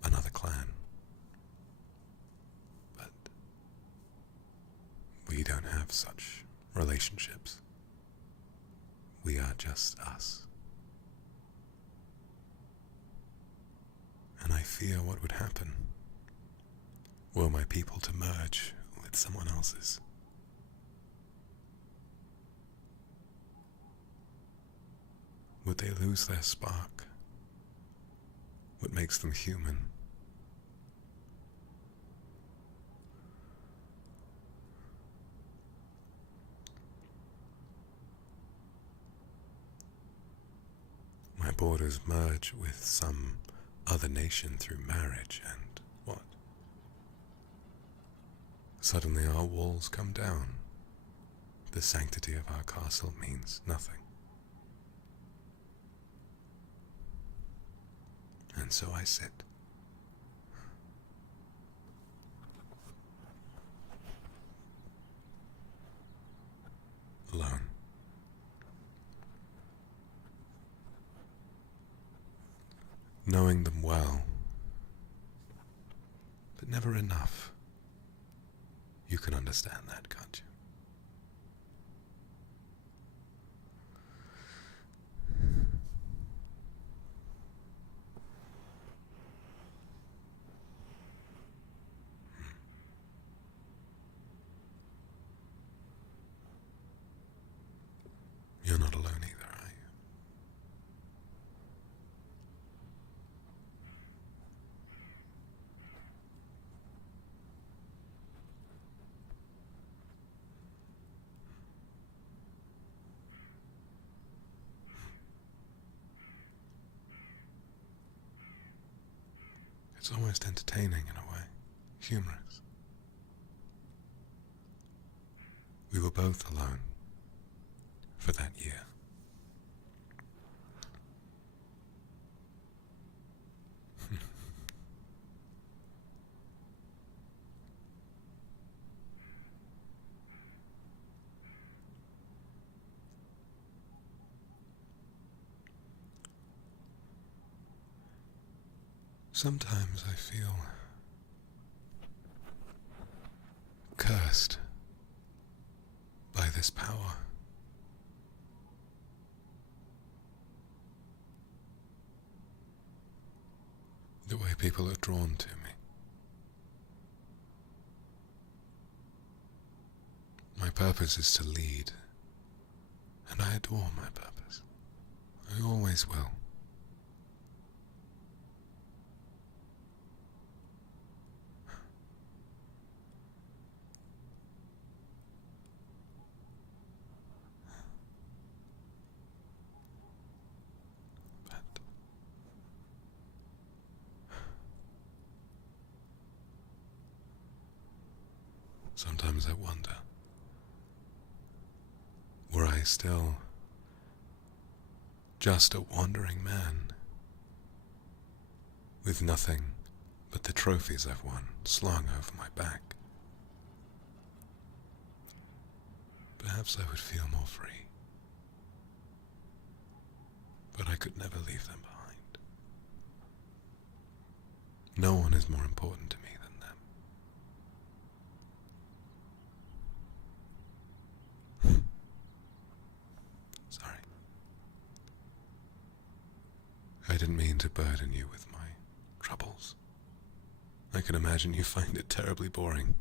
another clan. But we don't have such relationships. We are just us. And I fear what would happen were my people to merge with someone else's. Would they lose their spark? What makes them human? My borders merge with some other nation through marriage, and what? Suddenly our walls come down. The sanctity of our castle means nothing. And so I sit. Alone. Knowing them well, but never enough. You can understand that, can't you? You're not alone either, are you? It's almost entertaining in a way, humorous. We were both alone for that year. Sometimes I feel cursed by this power. The way people are drawn to me. My purpose is to lead, and I adore my purpose. I always will. Sometimes I wonder, were I still just a wandering man, with nothing but the trophies I've won slung over my back? Perhaps I would feel more free, but I could never leave them behind. No one is more important to me than them. Sorry. I didn't mean to burden you with my troubles. I can imagine you find it terribly boring.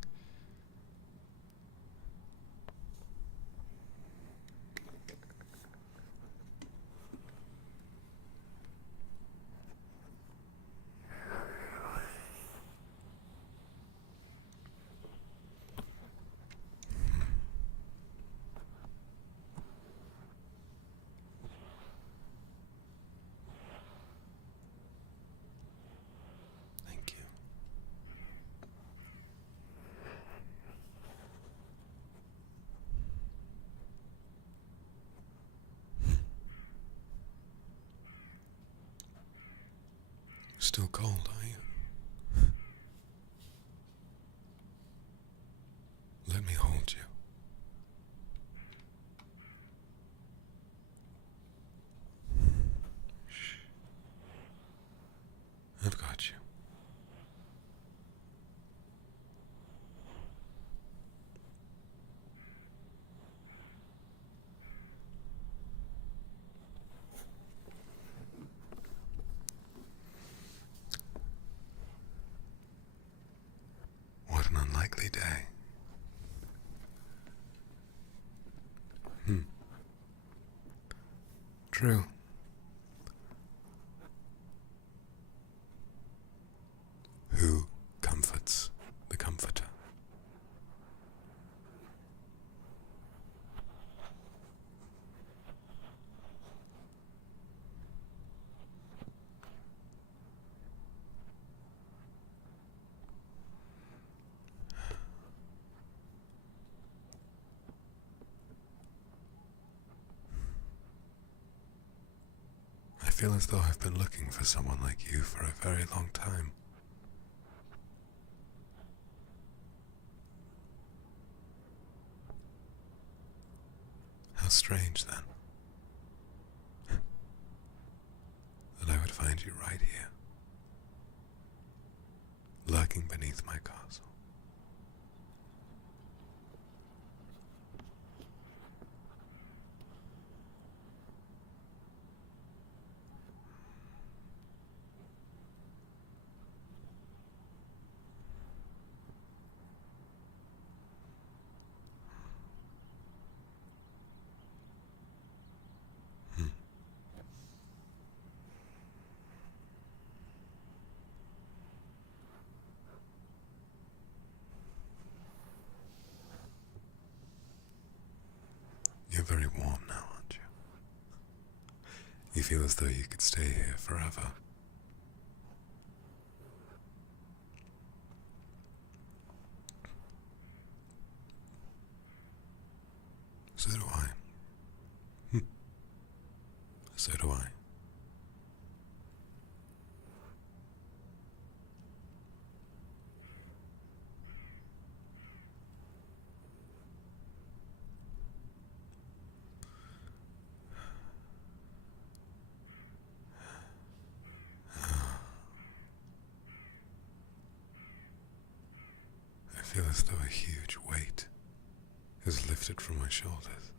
Thank you. Still cold, are you? Let me hold you. unlikely day. True. Who comforts the comforter? I feel as though I've been looking for someone like you for a very long time. How strange, then, that I would find you right here, lurking beneath my castle. You're very warm now, aren't you? You feel as though you could stay here forever. So do I. So do I. I feel as though a huge weight is lifted from my shoulders.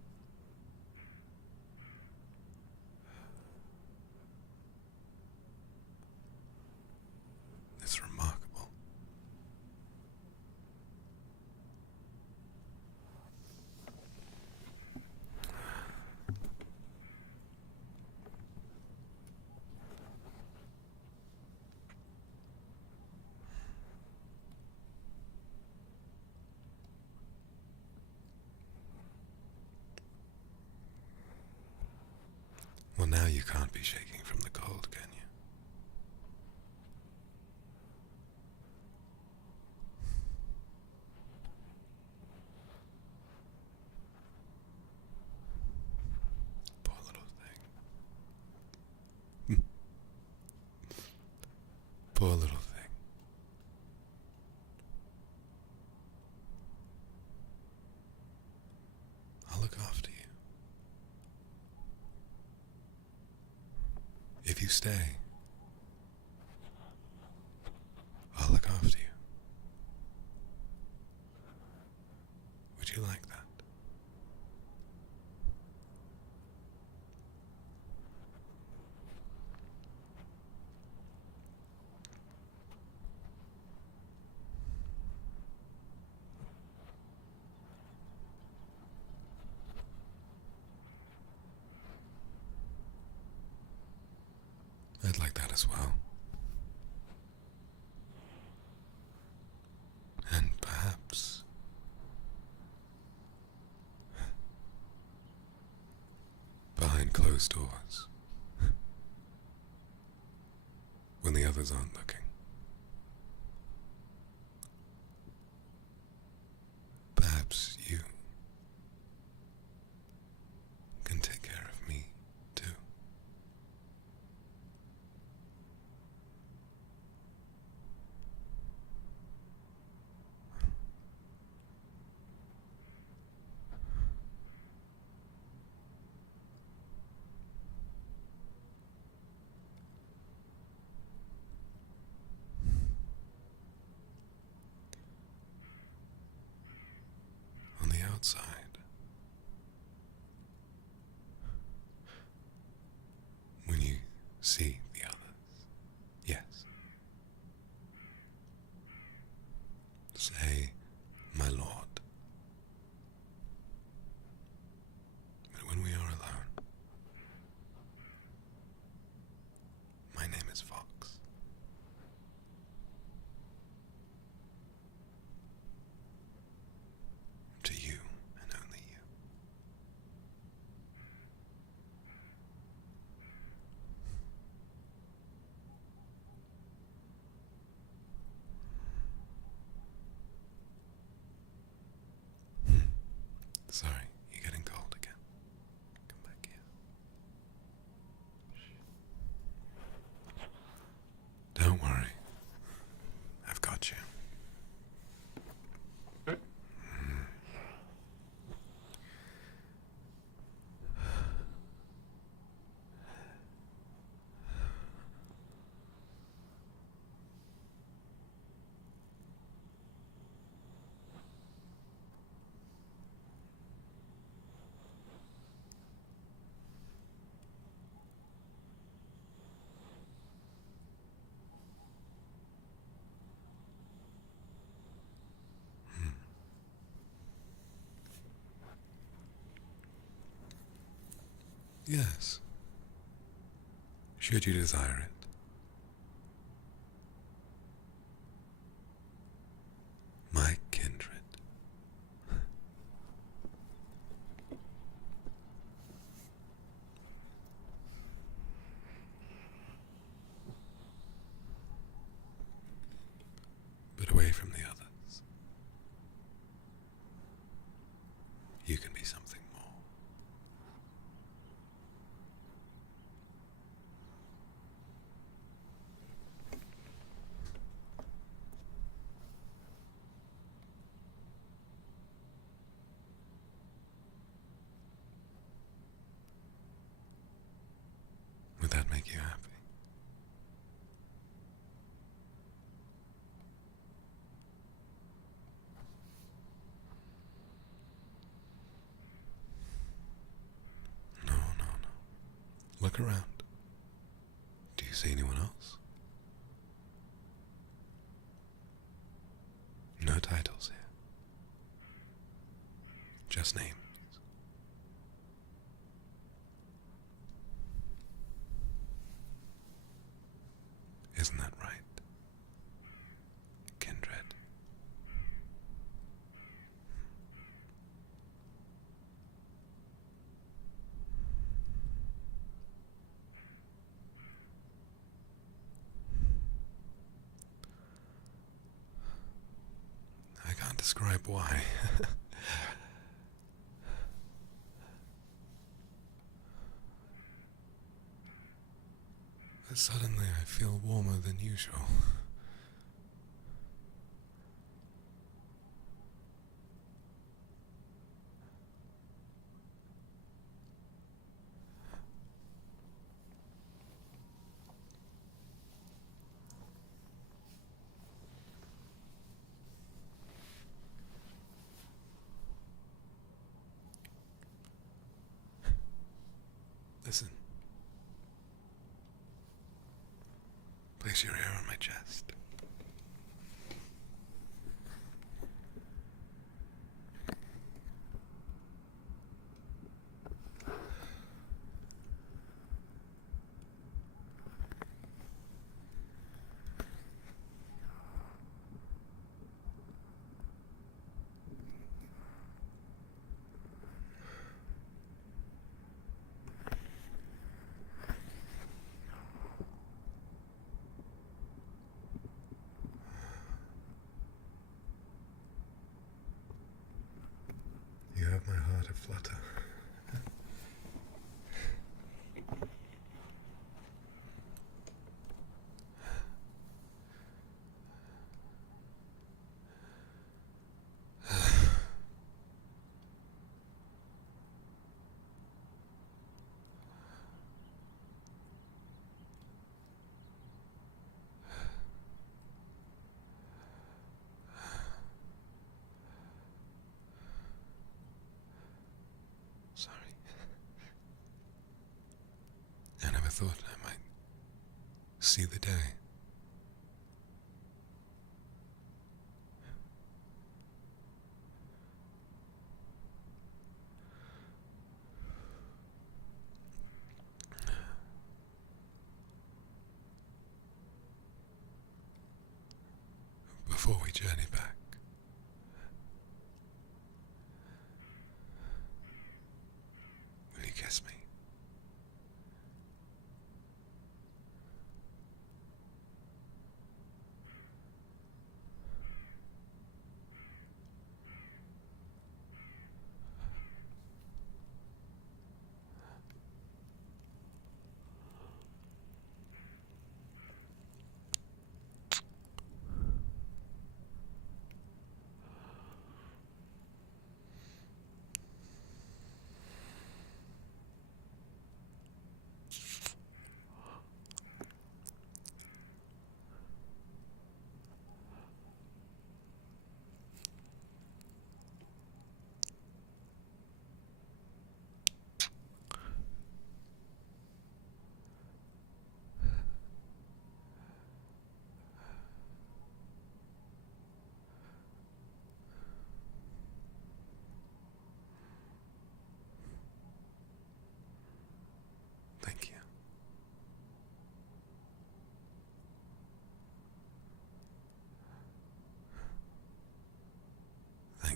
It's remarkable. Well, now you can't be shaking from the cold, can you? Poor little thing. Poor little thing. I'll look after you. If you stay, I'll look after you. Would you like that? I'd like that as well. And perhaps behind closed doors, when the others aren't looking, perhaps you can take care of me too. Yes, should you desire it. My kindred. But away from the others, you can be something more. Would that make you happy? No, no, no. Look around. Do you see anyone else? No titles here. Just names. Isn't that right? Kindred. I can't describe why. But suddenly I feel warmer than usual. Listen. Place your ear on my chest. You have my heart aflutter. Sorry. I never thought I might see the day. Before we journey back, will you kiss me?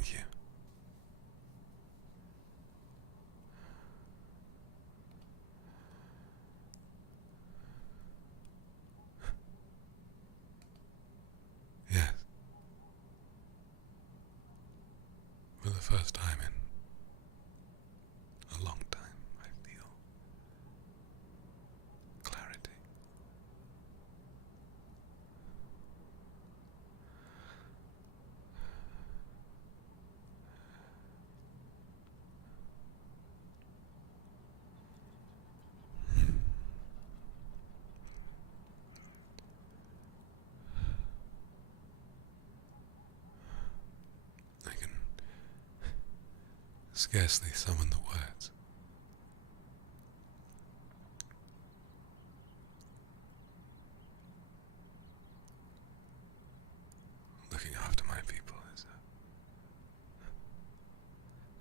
Thank you. Yes. For the first time in a long time, I feel clarity. I can scarcely summon the words. Looking after my people is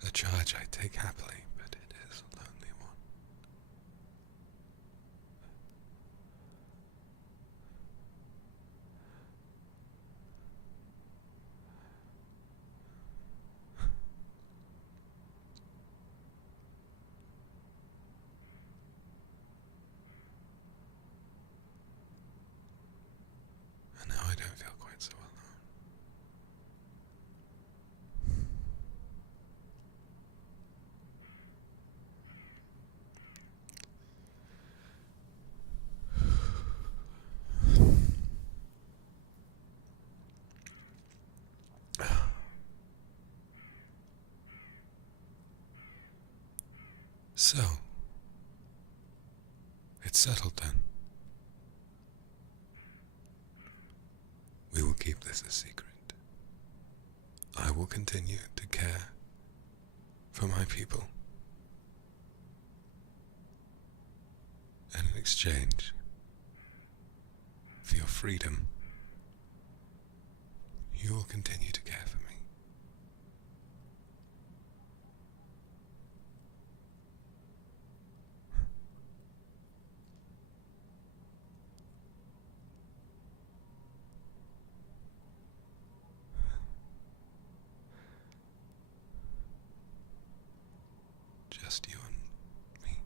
a charge I take happily, but it is a lonely one. And now I don't feel quite so alone. So, it's settled then. We will keep this a secret. I will continue to care for my people. And in exchange for your freedom, you will continue to care for me. Just you and me.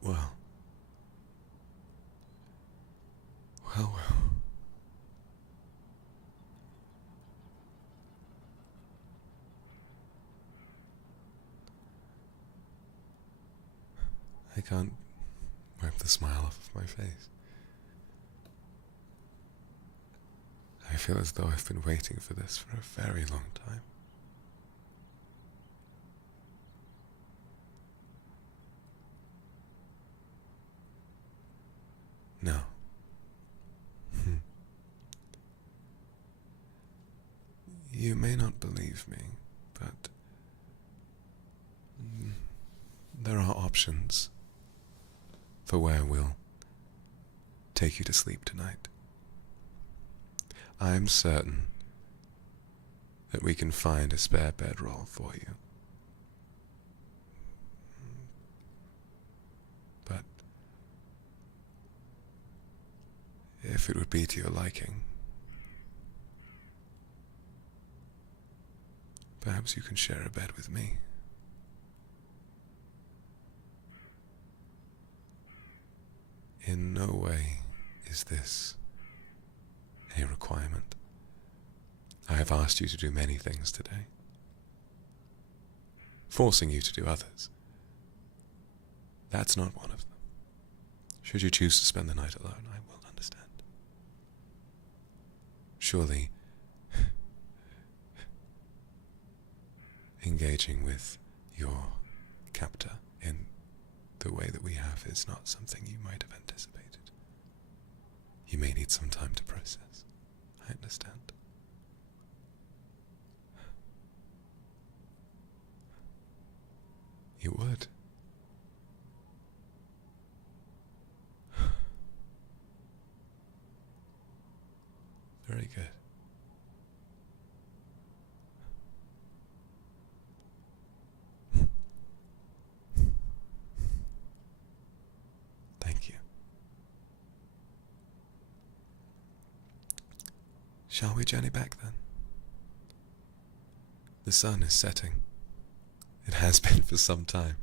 Well. Well. I can't wipe the smile off of my face. I feel as though I've been waiting for this for a very long time. No. You may not believe me, but there are options for where we'll take you to sleep tonight. I'm certain that we can find a spare bedroll for you. But if it would be to your liking, perhaps you can share a bed with me. In no way is this a requirement. I have asked you to do many things today, forcing you to do others. That's not one of them. Should you choose to spend the night alone, I will understand. Surely, engaging with your captor in the way that we have is not something you might have anticipated. You may need some time to process. I understand. You would. Very good. Thank you. Shall we journey back then? The sun is setting. It has been for some time.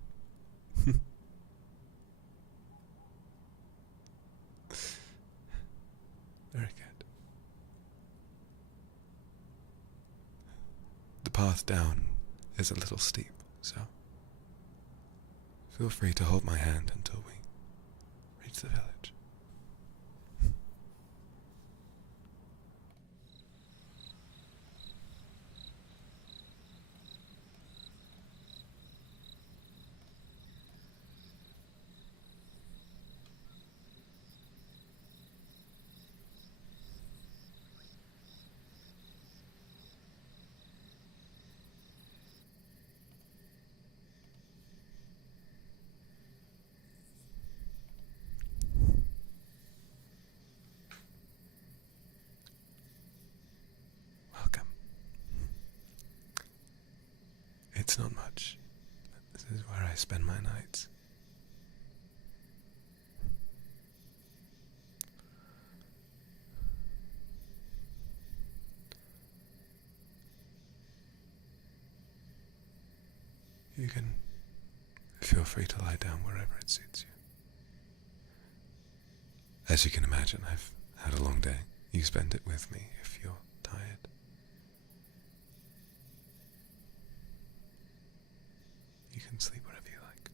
Very good. The path down is a little steep, so feel free to hold my hand until we reach the village. Welcome. It's not much. This is where I spend my nights. You can feel free to lie down wherever it suits you. As you can imagine, I've had a long day. You spend it with me if you're tired. You can sleep wherever you like.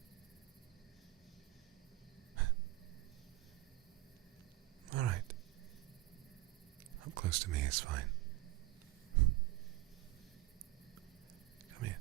Alright. Up close to me is fine. Come here.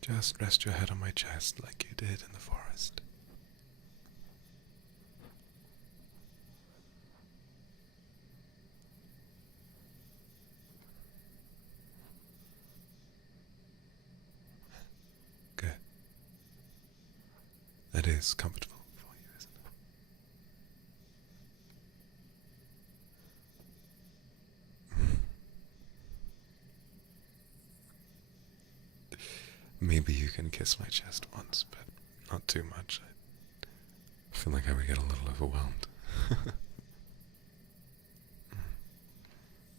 Just rest your head on my chest like you did in the forest. Good. That is comfortable for you, isn't it? Maybe you can kiss my chest once, but not too much. I feel like I would get a little overwhelmed.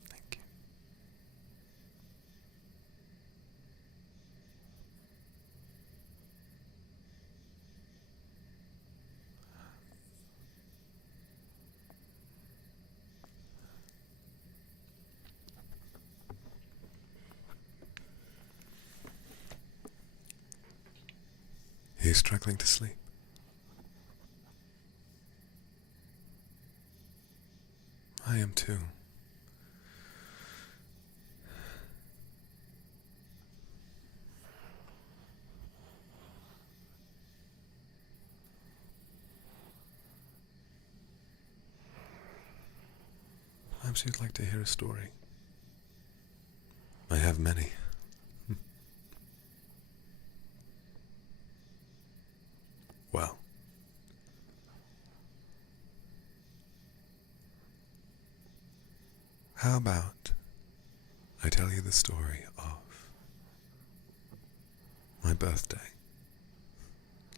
Thank you. Are you struggling to sleep? I am too. Perhaps you'd like to hear a story. I have many. Well, how about I tell you the story of my birthday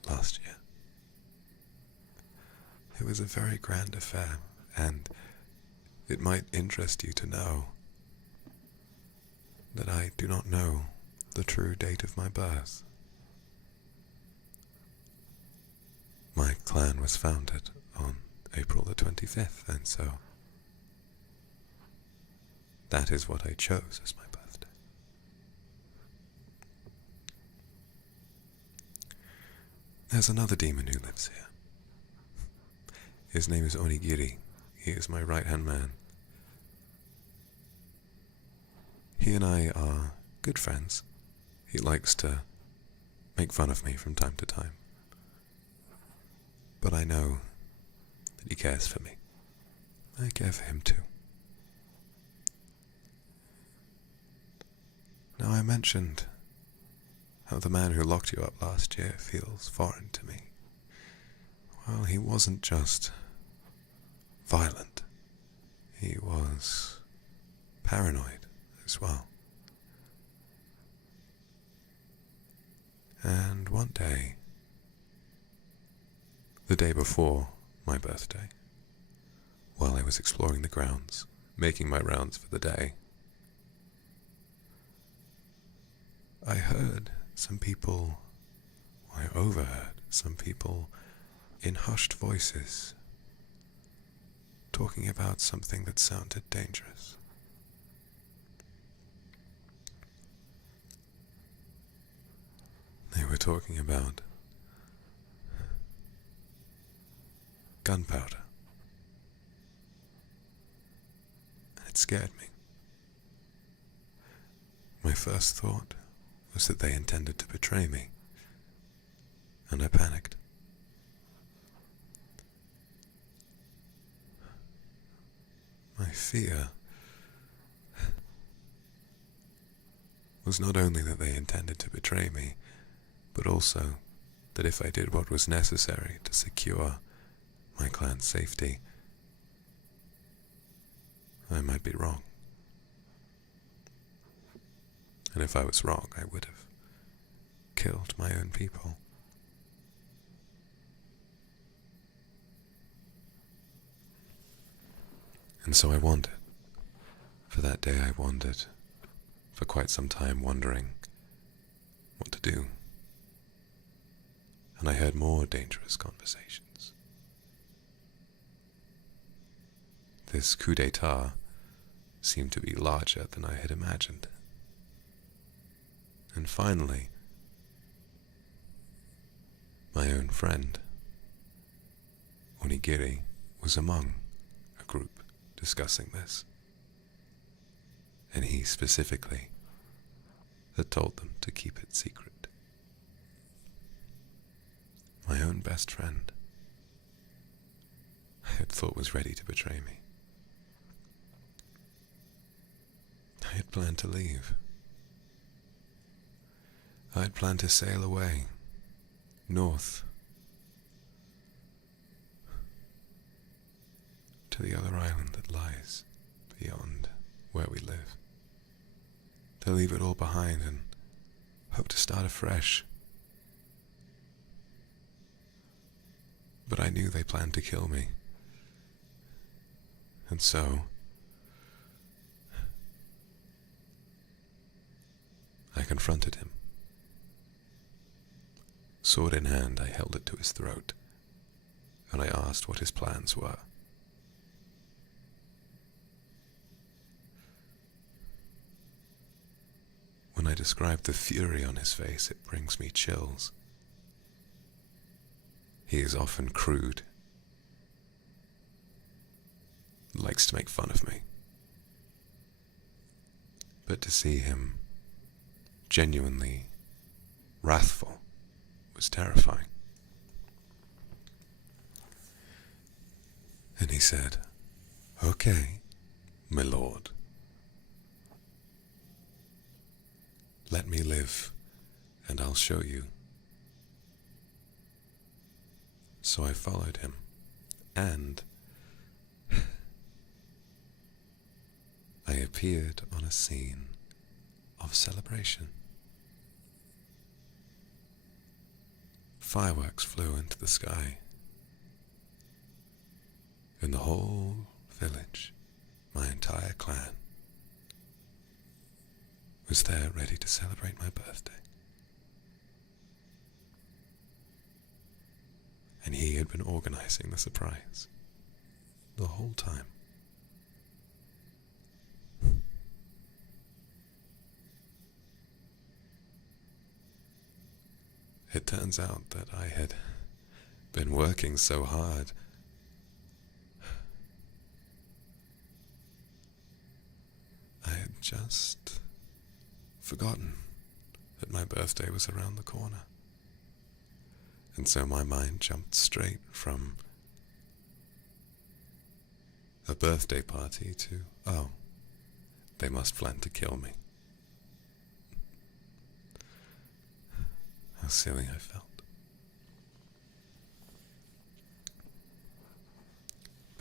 last year? It was a very grand affair, and it might interest you to know that I do not know the true date of my birth. My clan was founded on April the 25th, and so that is what I chose as my birthday. There's another demon who lives here. His name is Onigiri. He is my right-hand man. He and I are good friends. He likes to make fun of me from time to time. But I know that he cares for me. I care for him too. Now, I mentioned how the man who locked you up last year feels foreign to me. Well, he wasn't just violent. He was paranoid as well. And one day, the day before my birthday, while I was exploring the grounds, making my rounds for the day, I heard some people, or I overheard some people in hushed voices talking about something that sounded dangerous. They were talking about gunpowder. And it scared me. My first thought was that they intended to betray me, and I panicked. My fear was not only that they intended to betray me, but also that if I did what was necessary to secure my clan's safety, I might be wrong. And if I was wrong, I would have killed my own people. And so I wandered. For that day I wandered for quite some time, wondering what to do. And I heard more dangerous conversations. This coup d'etat seemed to be larger than I had imagined. And finally, my own friend, Onigiri, was among a group discussing this. And he specifically had told them to keep it secret. My own best friend, I had thought was ready to betray me. I had planned to leave. I had planned to sail away, north, to the other island that lies beyond where we live. To leave it all behind and hope to start afresh. But I knew they planned to kill me. And so I confronted him. Sword in hand, I held it to his throat, and I asked what his plans were. When I describe the fury on his face, it brings me chills. He is often crude, likes to make fun of me. But to see him genuinely wrathful was terrifying. And he said, "Okay, my lord. Let me live, and I'll show you." So I followed him, and I appeared on a scene of celebration. Fireworks flew into the sky, and the whole village, my entire clan, was there ready to celebrate my birthday. And he had been organizing the surprise the whole time. It turns out that I had been working so hard. I had just forgotten that my birthday was around the corner. And so my mind jumped straight from a birthday party to, oh, they must plan to kill me. How silly I felt.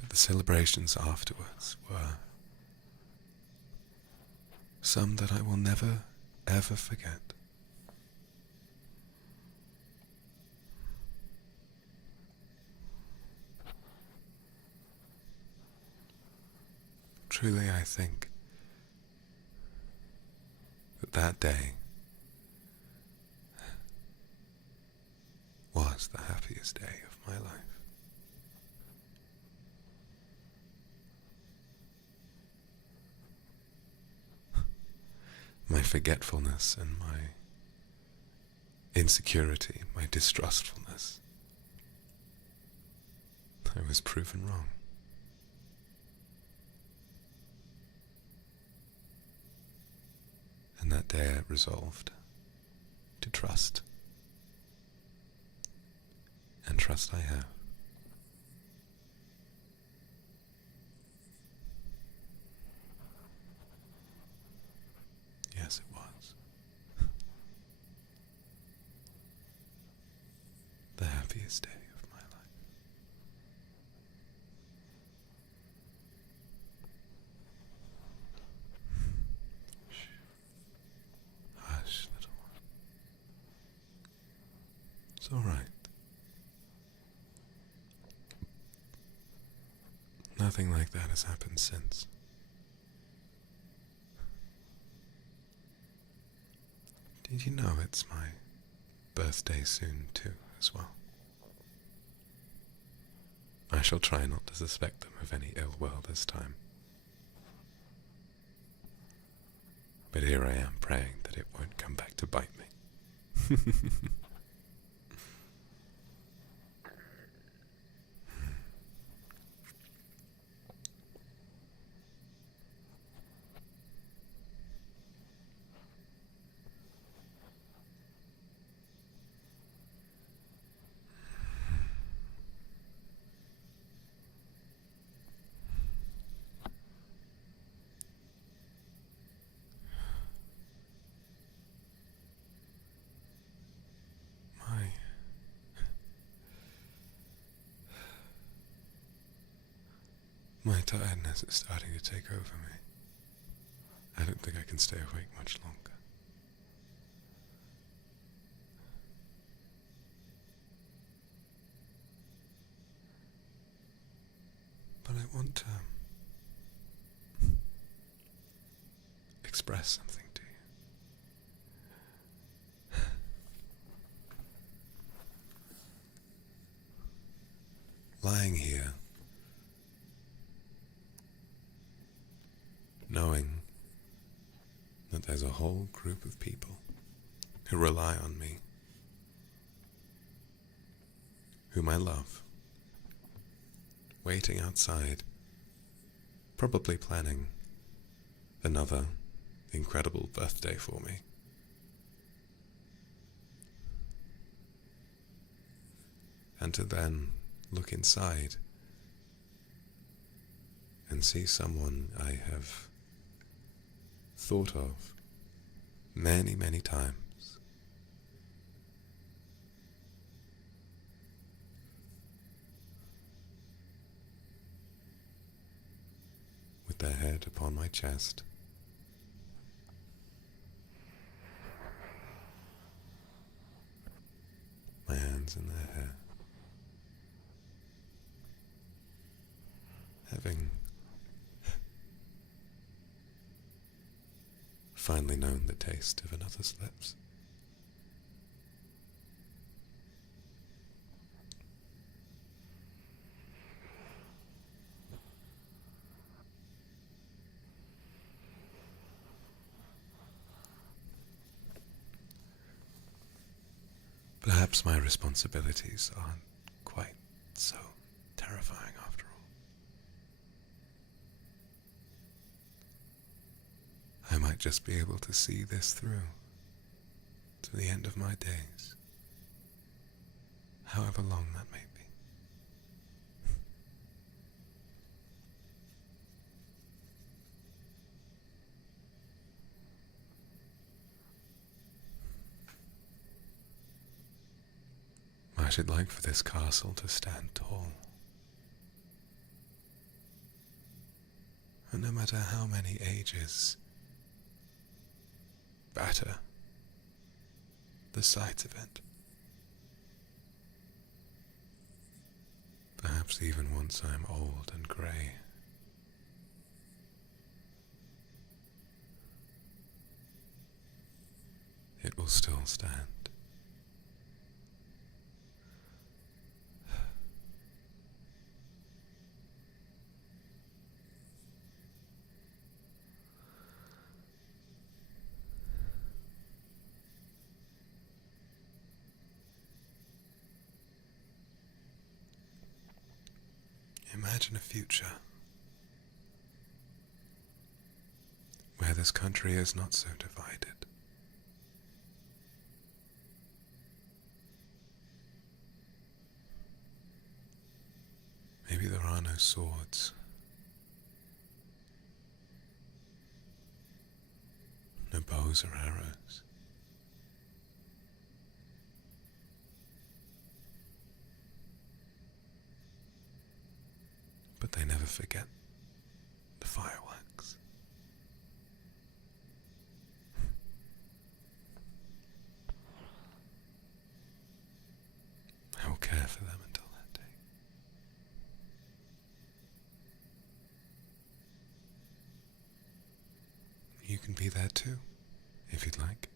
But the celebrations afterwards were some that I will never, ever forget. Truly, I think that day was the happiest day of my life. My forgetfulness and my insecurity, my distrustfulness, I was proven wrong. And that day I resolved to trust. And trust I have. Yes, it was. The happiest day of my life. Hush, little one. It's all right. Nothing like that has happened since. Did you know it's my birthday soon too, as well? I shall try not to suspect them of any ill will this time. But here I am praying that it won't come back to bite me. My tiredness is starting to take over me. I don't think I can stay awake much longer. But I want to express something to you. Lying here, knowing that there's a whole group of people who rely on me, whom I love, waiting outside, probably planning another incredible birthday for me. And to then look inside and see someone I have thought of many, many times. With their head upon my chest, my hands in their hair, having finally known the taste of another's lips. Perhaps my responsibilities aren't quite so terrifying after all. I might just be able to see this through to the end of my days, however long that may be. I should like for this castle to stand tall. And no matter how many ages batter the sight of it, perhaps even once I'm old and grey, it will still stand. Imagine a future where this country is not so divided. Maybe there are no swords, no bows or arrows. But they never forget the fireworks. I will care for them until that day. You can be there too, if you'd like.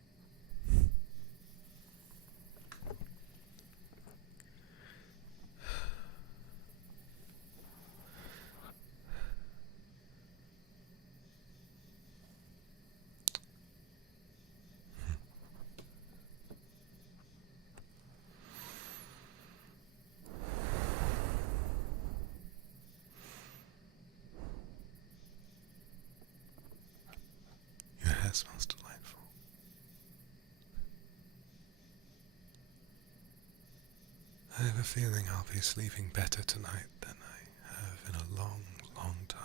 Your hair smells delightful. I have a feeling I'll be sleeping better tonight than I have in a long, long time.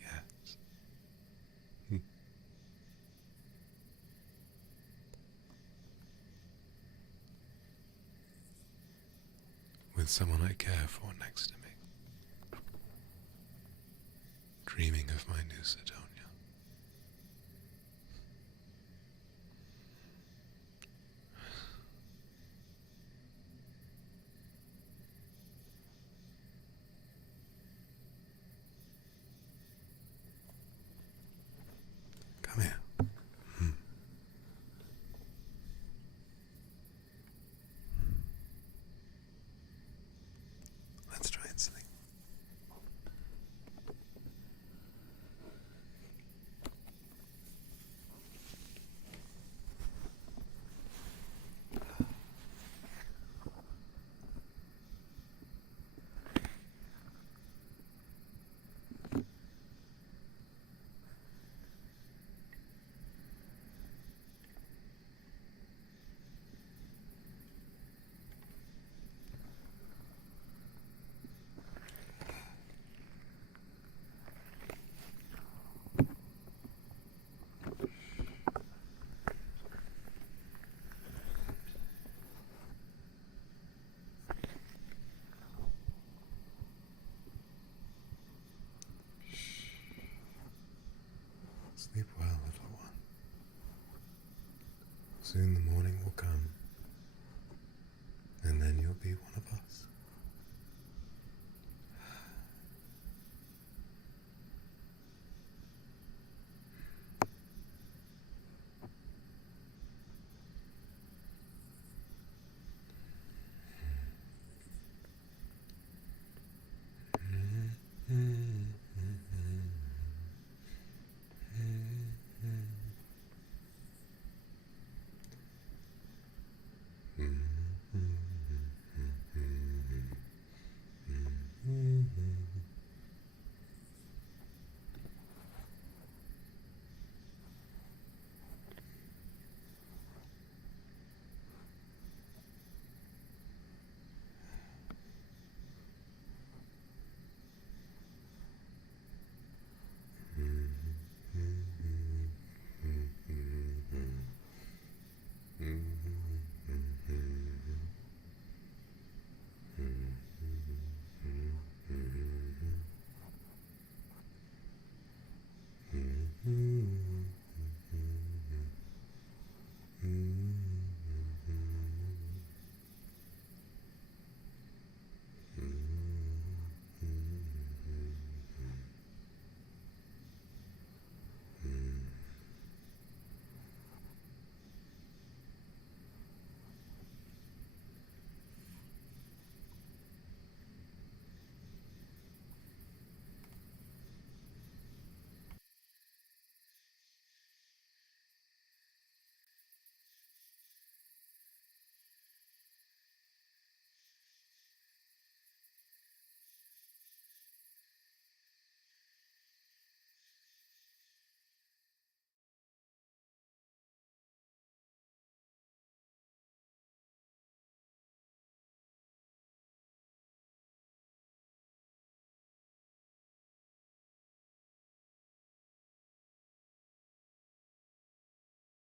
Yes. With someone I care for next to me, dreaming of my new Sidonia. Come here. Let's try and sleep. Sleep well, little one. Soon the morning